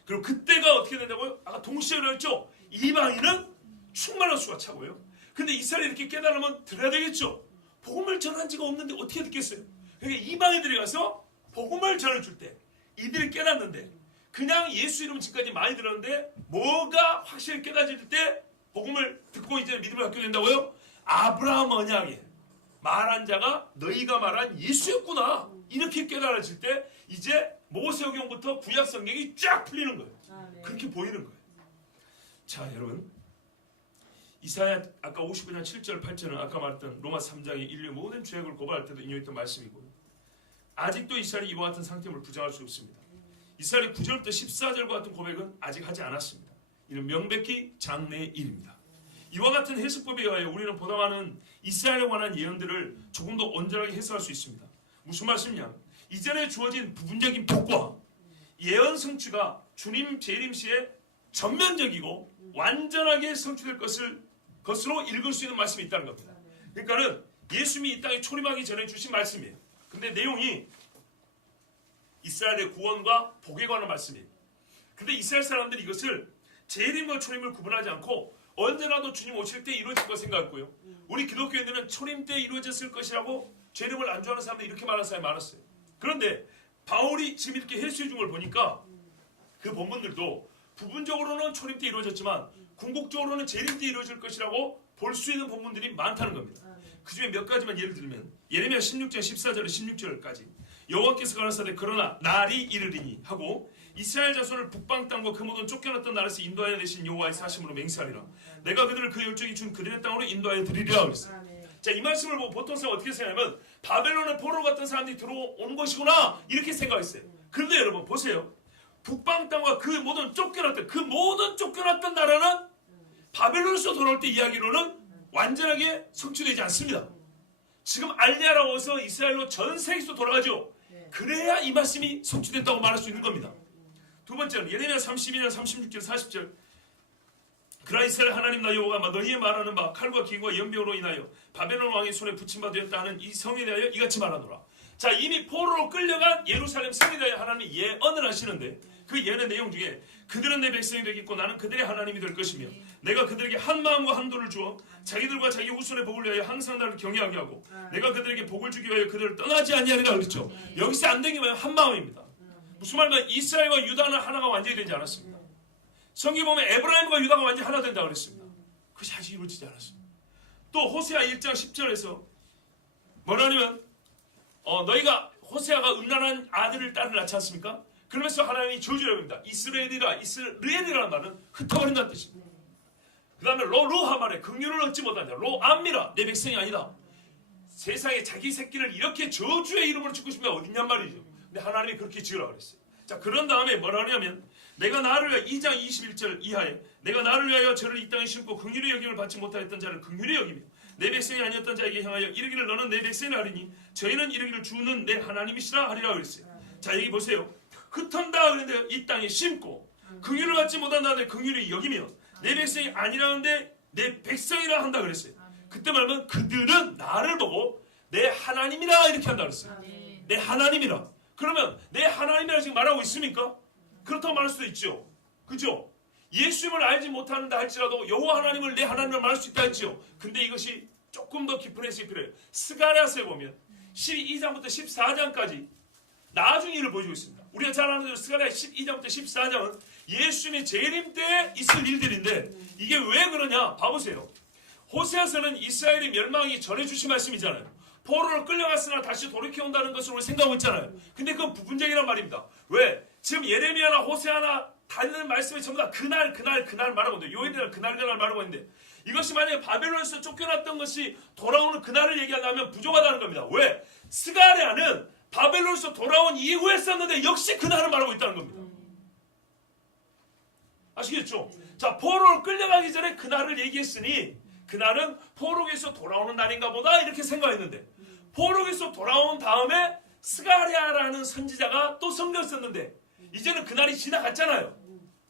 그리고 그때가 어떻게 된다고요? 아까 동시에 그랬죠. 이방인은 충만할 수가 차고요. 근데 이스라엘이 이렇게 깨달으면 들어야 되겠죠. 복음을 전한 지가 없는데 어떻게 듣겠어요? 그러니까 이방인들이 가서 복음을 전해줄 때 이들이 깨닫는데 그냥 예수 이름 지금까지 많이 들었는데 뭐가 확실히 깨닫을 때 복음을 듣고 이제 믿음을 갖게 된다고요? 아브라함 언약에 말한 자가 너희가 말한 예수였구나 이렇게 깨달아질 때 이제 모세오경부터 구약 성경이 쫙 풀리는 거예요. 그렇게 보이는 거예요. 자 여러분 이사야 아까 59장 7절 8절은 아까 말했던 로마 3장의 인류의 모든 죄악을 고발할 때도 인용했던 말씀이고 아직도 이스라엘이 이와 같은 상태임을 부정할 수 없습니다. 이스라엘이 9절부터 14절과 같은 고백은 아직 하지 않았습니다. 이는 명백히 장래의 일입니다. 이와 같은 해석법에 의하여 우리는 보다 많은 이스라엘에 관한 예언들을 조금 더 온전하게 해석할 수 있습니다. 무슨 말씀이냐? 이전에 주어진 부분적인 복과 예언 성취가 주님 재림 시에 전면적이고 완전하게 성취될 것으로 읽을 수 있는 말씀이 있다는 겁니다. 그러니까는 예수님이 이 땅에 초림하기 전에 주신 말씀이에요. 근데 내용이 이스라엘의 구원과 복에 관한 말씀이에요. 근데 이스라엘 사람들이 이것을 재림과 초림을 구분하지 않고 언제라도 주님 오실 때 이루어질 것 생각했고요. 우리 기독교인들은 초림 때 이루어졌을 것이라고 재림을 안주하는 사람들이 이렇게 말하는 사람이 많았어요. 그런데 바울이 지금 이렇게 해수해 준 걸 보니까 그 본문들도 부분적으로는 초림 때 이루어졌지만 궁극적으로는 재림 때 이루어질 것이라고 볼 수 있는 본문들이 많다는 겁니다. 그 중에 몇 가지만 예를 들면 예레미야 16장 14절에 16절까지 여호와께서 가라사대 그러나 날이 이르리니 하고 이스라엘 자손을 북방 땅과 그 모든 쫓겨났던 나라에서 인도하여 내신 여호와의 사심으로 맹세하리라. 내가 그들을 그 열정이 준 그들의 땅으로 인도하여 드리리라 그랬어요. 자, 이 말씀을 보고 보통 사람 어떻게 생각하면 바벨론의 포로 같은 사람들이 들어온 것이구나 이렇게 생각했어요. 그런데 여러분 보세요. 북방 땅과 그 모든 쫓겨났던 나라는 바벨론에서 돌아올 때 이야기로는 완전하게 성취되지 않습니다. 지금 알리아라고 해서 이스라엘로 전 세계에서 돌아가죠. 그래야 이 말씀이 성취됐다고 말할 수 있는 겁니다. 두 번째는 예레미야 32장 36절 40절 그러나 이스라엘 하나님 나 여호와가 너희의 말하는 바 칼과 기근과 연병으로 인하여 바벨론 왕의 손에 붙임바 되었다 하는 이 성에 대하여 이같이 말하노라. 자, 이미 포로로 끌려간 예루살렘 성에 대하여 하나님이 예언을 하시는데 그 예언의 내용 중에 그들은 내 백성이 되겠고 나는 그들의 하나님이 될 것이며 내가 그들에게 한 마음과 한도를 주어 자기들과 자기 후손의 복을 위하여 항상 나를 경외하게 하고 내가 그들에게 복을 주기 위하여 그들을 떠나지 아니하리라 그랬죠. 여기서 안 된 게 뭐예요? 한 마음입니다. 무슨 말이냐면 이스라엘과 유다는 하나가 완전히 되지 않았습니다. 성경 보면 에브라임과 유다가 완전히 하나 된다고 그랬습니다. 그것이 아직 이루어지지 않았습니다. 또 호세아 1장 10절에서 뭐라냐면 너희가 호세아가 음란한 아들을 딸을 낳지 않습니까? 그러면서 하나님이 저주라고 합니다. 이스라엘이라는 말은 흩어버린다는 뜻입니다. 그 다음에 로루하 말에 긍휼을 얻지 못한다. 로암미라 내 백성이 아니다. 세상에 자기 새끼를 이렇게 저주의 이름으로 짓고 싶으면 어딨냔 말이죠. 근데 하나님이 그렇게 지으라고 그랬어요. 자, 그런 다음에 뭐라 하냐면 내가 나를 위하여 2장 21절 이하에 내가 나를 위하여 저를 이 땅에 심고 긍휼의 여김을 받지 못하였던 자를 긍휼히 여기며 내 백성이 아니었던 자에게 향하여 이르기를 너는 내 백성이라 하리니 저희는 이르기를 주는 내 하나님이시라 하리라 그랬어요. 자, 여기 보세요. 흩은다 그랬는데 이 땅에 심고 긍휼을 받지 못한다는데 긍휼히 여기며 내 백성이 아니라는데 내 백성이라 한다 그랬어요. 그때 말하면 그들은 나를 보고 내 하나님이라 이렇게 한다 그랬어요. 내 하나님이라. 그러면 내 하나님이라 지금 말하고 있습니까? 그렇다고 말할 수도 있죠. 그죠? 예수님을 알지 못하는다 할지라도 여호와 하나님을 내 하나님으로 말할 수 있다 했죠. 근데 이것이 조금 더 깊은 해석이 필요해요. 스가랴서에 보면 12장부터 14장까지 나중 일을 보여주고 있습니다. 우리가 잘 아는 대로 스가랴 12장부터 14장은 예수님의 재림 때 있을 일들인데 이게 왜 그러냐? 봐보세요. 호세아서는 이스라엘이 멸망이 전에 주신 말씀이잖아요. 포로로 끌려갔으나 다시 돌이켜온다는 것을 우리 생각하고 있잖아요. 근데 그건 부분적이란 말입니다. 왜? 지금 예레미야나 호세아나 다른 말씀이 전부 다 그날 말하고 있는데 요일이나 그날 말하고 있는데 이것이 만약에 바벨론에서 쫓겨났던 것이 돌아오는 그날을 얘기한다면 부족하다는 겁니다. 왜? 스가랴는 바벨론에서 돌아온 이후에 썼는데 역시 그날을 말하고 있다는 겁니다. 아시겠죠? 자, 포로로 끌려가기 전에 그날을 얘기했으니 그날은 포로에서 돌아오는 날인가 보다 이렇게 생각했는데 포로에서 돌아온 다음에 스가랴라는 선지자가 또 성경을 썼는데 이제는 그날이 지나갔잖아요.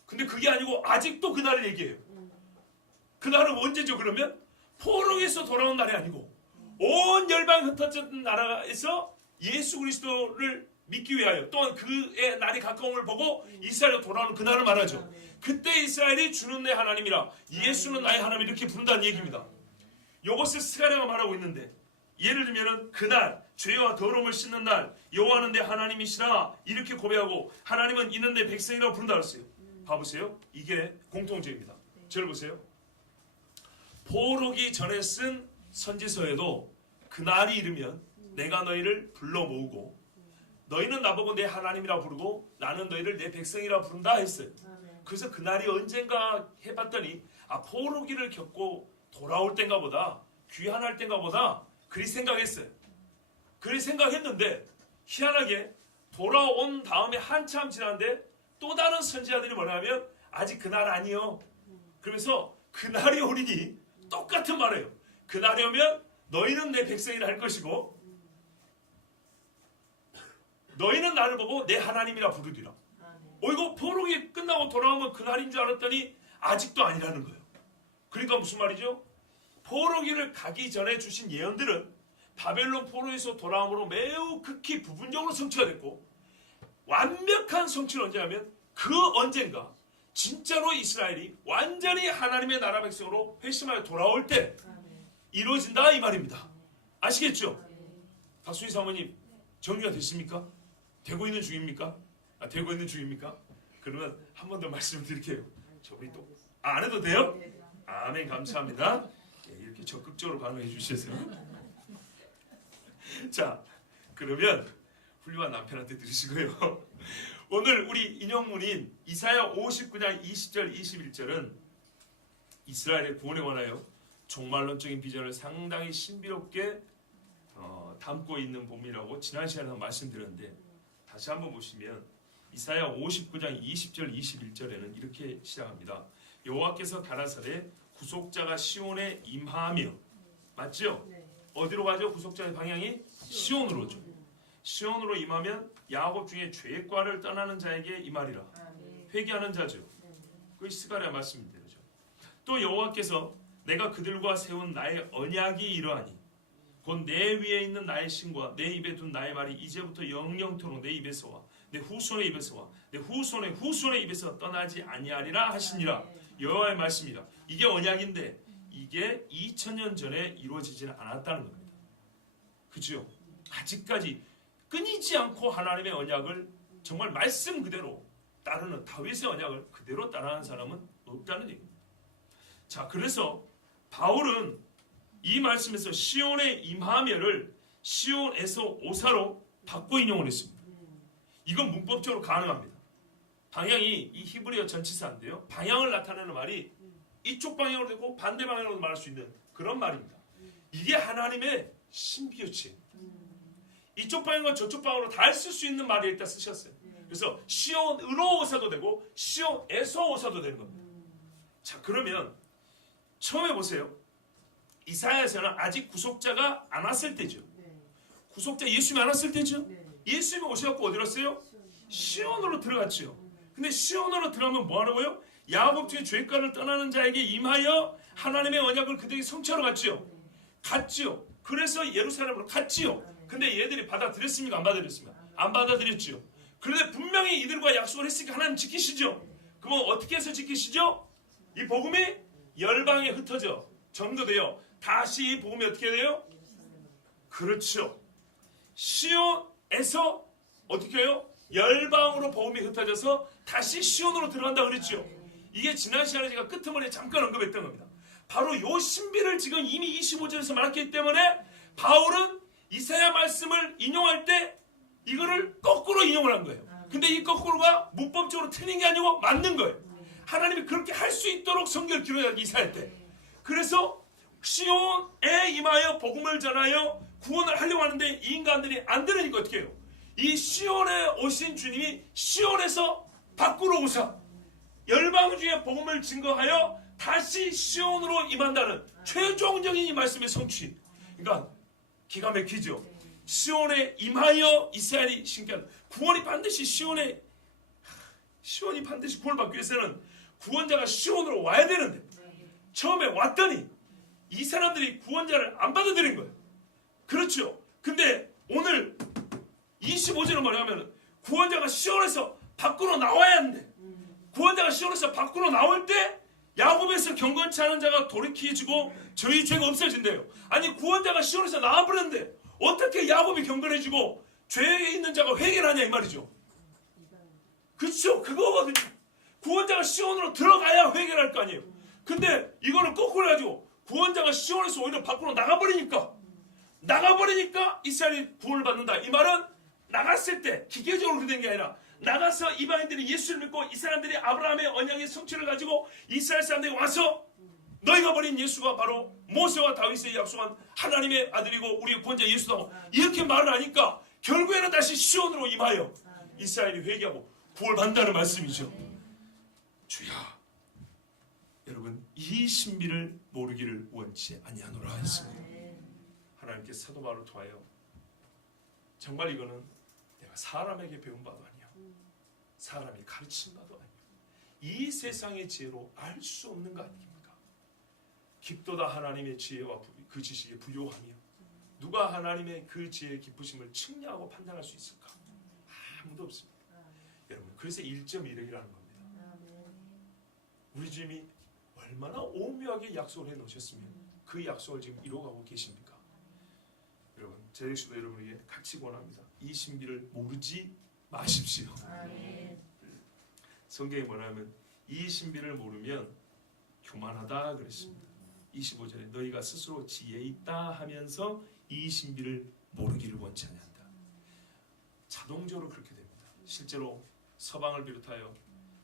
근데 그게 아니고 아직도 그날을 얘기해요. 그날은 언제죠? 그러면 포로에서 돌아온 날이 아니고 온 열방 흩어진 나라에서 예수 그리스도를 믿기 위하여 또한 그의 날이 가까움을 보고 이스라엘로 돌아오는 그날을 말하죠. 그때 이스라엘이 주는 내 하나님이라 예수는 나의 하나님 이렇게 부른다는 얘기입니다. 이것을 스가랴가 말하고 있는데 예를 들면은 그날 죄와 더러움을 씻는 날 여호와는 내 하나님이시라 이렇게 고백하고 하나님은 이는 내 백성이라고 부른다 그랬어요. 봐보세요. 이게 공통점입니다. 저를 보세요. 포로기 전에 쓴 선지서에도 그날이 이르면 내가 너희를 불러 모으고 너희는 나보고 내 하나님이라 부르고 나는 너희를 내 백성이라 부른다 했어요. 그래서 그날이 언젠가 해봤더니 포로기를 겪고 돌아올 땐가 보다 귀환할 땐가 보다 그리 생각했어요. 그리 생각했는데 희한하게 돌아온 다음에 한참 지났는데 또 다른 선지자들이 뭐냐면 아직 그날 아니요. 그러면서 그날이 오리니 똑같은 말이에요. 그날이 오면 너희는 내 백성이라 할 것이고 너희는 나를 보고 내 하나님이라 부르리라. 이거 포로기 끝나고 돌아오면 그날인 줄 알았더니 아직도 아니라는 거예요. 그러니까 무슨 말이죠? 포로기를 가기 전에 주신 예언들은 바벨론 포로에서 돌아옴으로 매우 극히 부분적으로 성취가 됐고 완벽한 성취는 언제 하면 그 언젠가 진짜로 이스라엘이 완전히 하나님의 나라 백성으로 회심하여 돌아올 때 이루어진다 이 말입니다. 아시겠죠? 박수희 사모님 정리가 됐습니까? 되고 있는 중입니까? 되고 있는 중입니까? 그러면 한 번 더 말씀을 드릴게요. 저분이 또 안 해도 돼요? 아멘 감사합니다. 이렇게 적극적으로 반응해 주셔서 자 그러면 훌륭한 남편한테 들으시고요. 오늘 우리 인용문인 이사야 59장 20절 21절은 이스라엘의 구원에 관하여 종말론적인 비전을 상당히 신비롭게 담고 있는 본이라고 지난 시간에 말씀드렸는데 다시 한번 보시면 이사야 59장 20절 21절에는 이렇게 시작합니다. 여호와께서 가라사대 구속자가 시온에 임하며 맞죠? 어디로 가죠? 구속자의 방향이 시온으로 오죠. 시온으로 임하면 야곱 중에 죄과를 떠나는 자에게 임하리라. 회개하는 자죠. 그것이 스가랴 말씀입니다. 또 여호와께서 내가 그들과 세운 나의 언약이 이러하니 곧 내 위에 있는 나의 신과 내 입에 둔 나의 말이 이제부터 영영토록 내 입에서와 내 후손의 입에서와 내 후손의 후손의 입에서 떠나지 아니하리라 하시니라. 여호와의 말씀이라. 이게 언약인데 이게 2000년 전에 이루어지지는 않았다는 겁니다. 그죠? 아직까지 끊이지 않고 하나님의 언약을 정말 말씀 그대로 따르는 다윗의 언약을 그대로 따르는 사람은 없다는 얘기입니다. 자, 그래서 바울은 이 말씀에서 시온의 임하며를 시온에서 오사로 바꿔 인용을 했습니다. 이건 문법적으로 가능합니다. 방향이 이 히브리어 전치사인데요. 방향을 나타내는 말이 이쪽 방향으로 되고 반대 방향으로 말할 수 있는 그런 말입니다. 이게 하나님의 신비유치. 이쪽 방향과 저쪽 방향으로 다 쓸 수 있는 말을 일단 쓰셨어요. 그래서 시온으로 오사도 되고 시온에서 오사도 되는 겁니다. 자, 그러면 처음에 보세요. 이사야에서는 아직 구속자가 안 왔을 때죠. 구속자 예수님이 안 왔을 때죠. 예수님이 오셔갖고 어디로 왔어요? 시온으로 들어갔죠. 근데 시온으로 들어가면 뭐 하라고요? 야곱 중에 죄가를 떠나는 자에게 임하여 하나님의 언약을 그들에게 성취하러 갔지요. 갔지요. 그래서 예루살렘으로 갔지요. 근데 얘들이 받아들였습니까? 안 받아들였습니까? 안 받아들였지요. 그런데 분명히 이들과 약속을 했으니까 하나님 지키시죠. 그럼 어떻게 해서 지키시죠? 이 복음이 열방에 흩어져 전도되어 다시 이 복음이 어떻게 돼요? 그렇죠. 시온에서 어떻게 해요? 열방으로 복음이 흩어져서 다시 시온으로 들어간다 그랬죠. 이게 지난 시간에 제가 끄트머리에 잠깐 언급했던 겁니다. 바로 요 신비를 지금 이미 25절에서 말했기 때문에 바울은 이사야 말씀을 인용할 때 이거를 거꾸로 인용을 한 거예요. 근데 이 거꾸로가 문법적으로 틀린 게 아니고 맞는 거예요. 하나님이 그렇게 할 수 있도록 성경을 기록한 이사야 때. 그래서 시온에 임하여 복음을 전하여 구원을 하려고 하는데 이 인간들이 안 들으니까 어떻게 해요? 이 시온에 오신 주님이 시온에서 밖으로 오사 열방 중에 복음을 증거하여 다시 시온으로 임한다는 최종적인 이 말씀의 성취. 그러니까 기가 막히죠. 시온에 임하여 이스라엘이 신기한 구원이 반드시 시온에 시온이 반드시 구원을 받기 위해서는 구원자가 시온으로 와야 되는데 처음에 왔더니 이 사람들이 구원자를 안 받아들인 거예요. 그렇죠. 근데 오늘 25절은 뭐냐면 구원자가 시온에서 밖으로 나와야 하는데 구원자가 시온에서 밖으로 나올 때 야곱에서 경건치 않은 자가 돌이켜지고 저희 죄가 없어진대요. 아니 구원자가 시온에서 나와버렸는데 어떻게 야곱이 경건해지고 죄에 있는 자가 회개를 하냐 이 말이죠. 그렇죠. 그거거든요. 구원자가 시온으로 들어가야 회개를 할 거 아니에요. 근데 이거는 거꾸로 해가지고 구원자가 시온에서 오히려 밖으로 나가버리니까 이스라엘이 구원을 받는다. 이 말은 나갔을 때 기계적으로 그렇게 된 게 아니라 나가서 이방인들이 예수를 믿고 이 사람들이 아브라함의 언약의 성취를 가지고 이스라엘 사람들이 와서 너희가 버린 예수가 바로 모세와 다윗의 약속한 하나님의 아들이고 우리의 구원자 예수다. 이렇게 말을 하니까 결국에는 다시 시온으로 임하여 이스라엘이 회개하고 구원을 받는다는 말씀이죠. 주야, 여러분 이 신비를 모르기를 원치 아니하노라 했습니다. 하나님께 사도 바울을 통하여 정말 이거는 내가 사람에게 배운 바도 아니야. 사람이 가르친 바도 아니야. 이 세상의 지혜로 알 수 없는 거 아닙니까? 깊도다 하나님의 지혜와 그 지식에 부요하며 누가 하나님의 그 지혜의 깊으심을 측량하고 판단할 수 있을까? 아무도 없습니다. 여러분 그래서 1.1억이라는 겁니다. 우리 주님이 얼마나 오묘하게 약속을 해놓으셨으면 그 약속을 지금 이루어가고 계십니까? 여러분 제 역시도 여러분에게 같이 권합니다. 이 신비를 모르지 마십시오. 성경에 뭐냐면 이 신비를 모르면 교만하다 그랬습니다. 25절에 너희가 스스로 지혜 있다 하면서 이 신비를 모르기를 원치 아니한다. 자동적으로 그렇게 됩니다. 실제로 서방을 비롯하여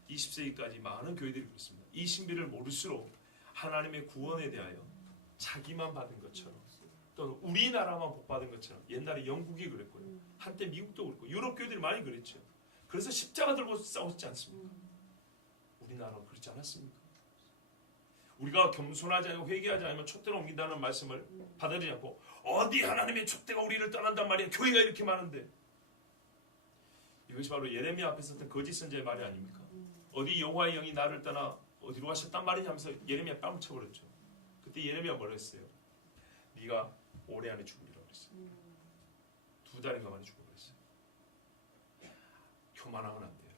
20세기까지 많은 교회들이 그렇습니다. 이 신비를 모를수록 하나님의 구원에 대하여 자기만 받은 것처럼 또는 우리나라만 복받은 것처럼 옛날에 영국이 그랬고요. 한때 미국도 그랬고 유럽 교회들이 많이 그랬죠. 그래서 십자가 들고 싸웠지 않습니까? 우리나라는 그렇지 않았습니까? 우리가 겸손하지 않고 회개하지 않으면 촛대로 옮긴다는 말씀을 받아들이지 않고 어디 하나님의 촛대가 우리를 떠난단 말이야. 교회가 이렇게 많은데 이것이 바로 예레미야 앞에 썼던 거짓 선지자의 말이 아닙니까? 어디 여호와의 영이 나를 떠나 어디로 가셨단 말이냐 하면서 예레미야 뺨을 쳐버렸죠. 그때 예레미야 뭐라 했어요? 네가 올해 안에 죽으리라고 그랬어요. 2달인가 만에 죽어버렸어요. 교만하면 안 돼요.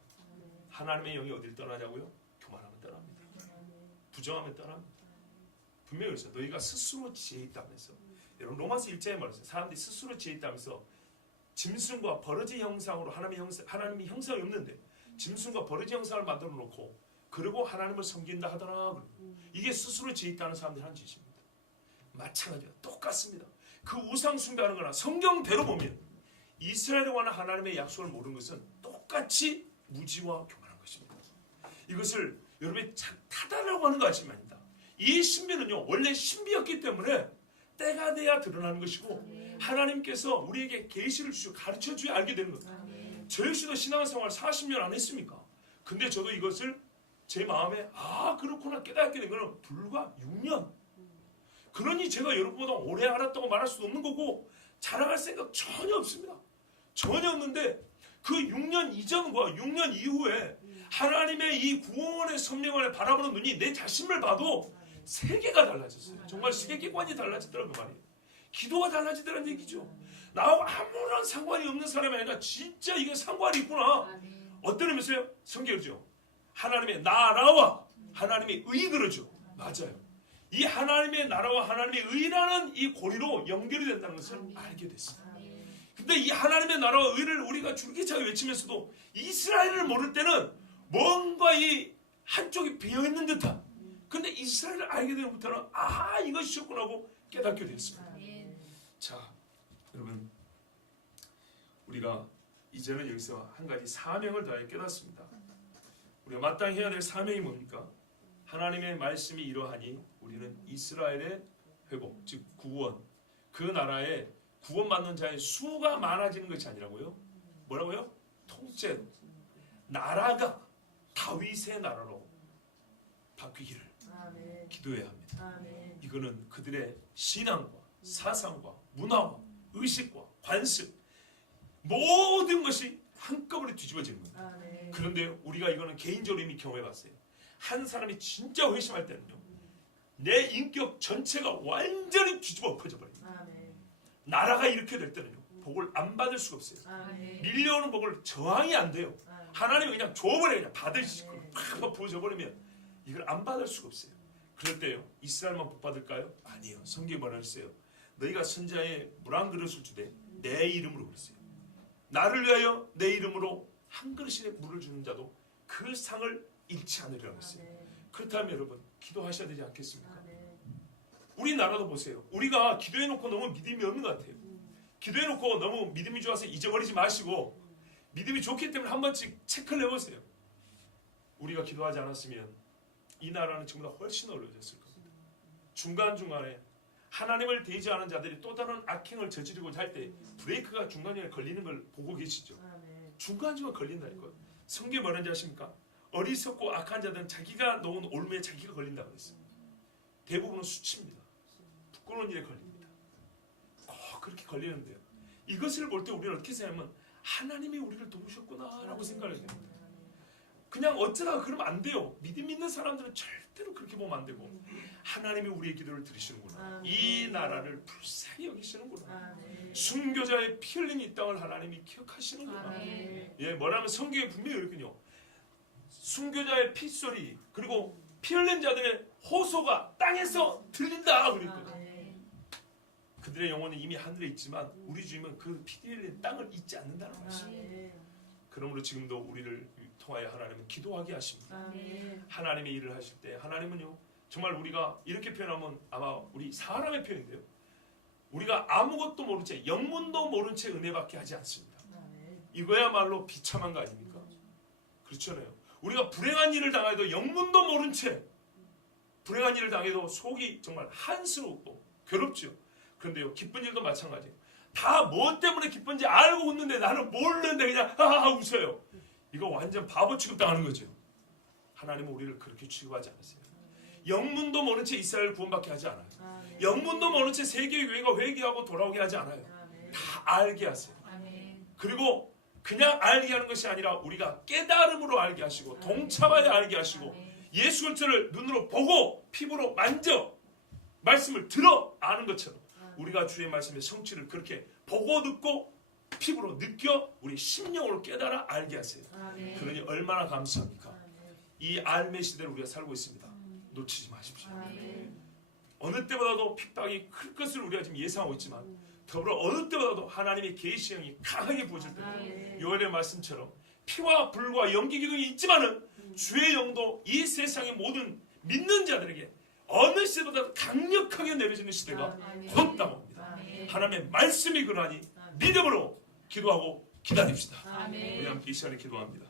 하나님의 영이 어디를 떠나냐고요? 교만하면 떠납니다. 부정하면 떠납니다. 분명히 그랬어요. 너희가 스스로 지혜 있다면서. 여러분 로마서 1장에 말했어요. 사람들이 스스로 지혜 있다면서 짐승과 버러지 형상으로 하나님이 형상이 없는데 짐승과 버러지 형상을 만들어 놓고 그리고 하나님을 섬긴다 하더라. 이게 스스로 지혜 있다는 사람들이 하는 짓입니다. 마찬가지로 똑같습니다. 그 우상 숭배하는 거나 성경대로 보면 이스라엘에 관한 하나님의 약속을 모르는 것은 똑같이 무지와 교만한 것입니다. 이것을 여러분이 타다라고 하는 것 같지만입니다. 이 신비는요 원래 신비였기 때문에 때가 돼야 드러나는 것이고 하나님께서 우리에게 계시를 주시고 가르쳐줘야 알게 되는 겁니다. 저 역시도 신앙생활 40년 안 했습니까? 근데 저도 이것을 제 마음에 그렇구나 깨닫게 된 것은 불과 6년. 그러니 제가 여러분보다 오래 알았다고 말할 수도 없는 거고 자랑할 생각 전혀 없습니다. 전혀 없는데 그 6년 이전과 6년 이후에 하나님의 이 구원의 섭리관을 바라보는 눈이 내 자신을 봐도 세계가 달라졌어요. 정말 세계관이 달라지더라고요. 그 말이에요. 기도가 달라지더라는 얘기죠. 나하고 아무런 상관이 없는 사람이 아니라 진짜 이게 상관이 있구나. 어떤 의미에서요? 성경이죠. 하나님의 나라와 하나님의 의 그러죠. 맞아요. 이 하나님의 나라와 하나님의 의라는 이 고리로 연결이 된다는 것을 알게 됐어요. 근데 이 하나님의 나라와 의를 우리가 줄기차게 외치면서도 이스라엘을 모를 때는 뭔가 이 한쪽이 비어있는 듯한. 근데 이스라엘을 알게 되는부터는 이것이었구나 하고 깨닫게 됐습니다. 자, 여러분 우리가 이제는 여기서 한 가지 사명을 다해 깨닫습니다. 우리가 마땅히 해야 될 사명이 뭡니까? 하나님의 말씀이 이러하니 우리는 이스라엘의 회복, 즉 구원, 그 나라에 구원받는 자의 수가 많아지는 것이 아니라고요? 뭐라고요? 통째로 나라가 다윗의 나라로 바뀌기를 기도해야 합니다. 이거는 그들의 신앙과 사상과 문화와 의식과 관습 모든 것이 한꺼번에 뒤집어지는 거예요. 아멘. 그런데 우리가 이거는 개인적으로 이미 경험해봤어요. 한 사람이 진짜 회심할 때는요, 내 인격 전체가 완전히 뒤집어 엎어져 버려요. 아멘. 나라가 이렇게 될 때는요, 복을 안 받을 수가 없어요. 아멘. 밀려오는 복을 저항이 안 돼요. 아멘. 하나님이 그냥 줘버려요. 그냥 받으실 거예요. 팍 부어져버리면 이걸 안 받을 수가 없어요. 그럴 때요, 이스라엘만 복 받을까요? 아니에요. 성경이 뭐라 했어요? 너희가 선자의 물 한 그릇을 주되 내 이름으로 그랬어요. 나를 위하여 내 이름으로 한 그릇의 물을 주는 자도 그 상을 잃지 않으리라고 했어요. 그렇다면 여러분, 기도하셔야 되지 않겠습니까? 아멘. 우리나라도 보세요. 우리가 기도해놓고 너무 믿음이 없는 것 같아요. 기도해놓고 너무 믿음이 좋아서 잊어버리지 마시고, 믿음이 좋기 때문에 한 번씩 체크를 해보세요. 우리가 기도하지 않았으면 이 나라는 지금보다 훨씬 어려워졌을 겁니다. 중간중간에 하나님을 대지 않은 자들이 또 다른 악행을 저지르고자 할 때 브레이크가 중간중간에 걸리는 걸 보고 계시죠? 아멘. 중간중간 걸린다니까요. 성경에 뭐라는지 아십니까? 어리석고 악한 자들은 자기가 놓은 올무에 자기가 걸린다고 그랬어요. 대부분은 수치입니다. 부끄러운 일에 걸립니다. 꼭 그렇게 걸리는데요. 이것을 볼 때 우리는 어떻게 생각하면 하나님이 우리를 도우셨구나라고 생각을 해요. 그냥 어쩌다가 그러면 안 돼요. 믿음 있는 사람들은 절대로 그렇게 보면 안 되고, 하나님이 우리의 기도를 들으시는구나. 이 나라를 불쌍히 여기시는구나. 아멘. 순교자의 피 흘린 이 땅을 하나님이 기억하시는구나. 아멘. 예, 뭐라면 성경에 분명히 있군요. 순교자의 핏소리, 그리고 피 흘린 자들의 호소가 땅에서 들린다 그랬거든요. 아멘. 그들의 영혼은 이미 하늘에 있지만 우리 주님은 그 피 흘린 땅을 잊지 않는다는 말씀이에요. 아멘. 그러므로 지금도 우리를 통하여 하나님은 기도하게 하십니다. 아멘. 하나님의 일을 하실 때 하나님은요, 정말 우리가 이렇게 표현하면 아마 우리 사람의 표현인데요, 우리가 아무것도 모른 채, 영문도 모른 채 은혜받게 하지 않습니다. 아멘. 이거야말로 비참한 거 아닙니까? 그렇잖아요. 우리가 불행한 일을 당해도 영문도 모른 채 불행한 일을 당해도 속이 정말 한스럽고 괴롭죠. 그런데요, 기쁜 일도 마찬가지예요. 다 뭐 때문에 기쁜지 알고 웃는데 나는 모르는데 그냥 하하하 웃어요. 이거 완전 바보 취급당하는 거죠. 하나님은 우리를 그렇게 취급하지 않으세요. 영문도 모른 채 이스라엘을 구원받게 하지 않아요. 아멘. 영문도 모른 채 세계 교회가 회개하고 돌아오게 하지 않아요. 아멘. 다 알게 하세요. 아멘. 그리고 그냥 알게 하는 것이 아니라 우리가 깨달음으로 알게 하시고 동참하여 알게 하시고 예수 그리스도를 눈으로 보고 피부로 만져 말씀을 들어 아는 것처럼 우리가 주의 말씀의 성취를 그렇게 보고 듣고 피부로 느껴 우리 심령으로 깨달아 알게 하세요. 아멘. 그러니 얼마나 감사합니까? 아멘. 이 알매 시대를 우리가 살고 있습니다. 놓치지 마십시오. 아멘. 어느 때보다도 핍박이 클 것을 우리가 지금 예상하고 있지만 더불어 어느 때보다도 하나님의 계시의 영이 강하게 부어질 때 아멘. 요엘의 말씀처럼 피와 불과 연기 기둥이 있지만은 주의 영도 이 세상의 모든 믿는 자들에게 어느 시대보다 강력하게 내려지는 시대가 아멘. 곧 다가옵니다. 아멘. 하나님의 말씀이 그러하니 믿음으로 기도하고 기다립시다. 아멘. 우리 함께 이 시간에 기도합니다.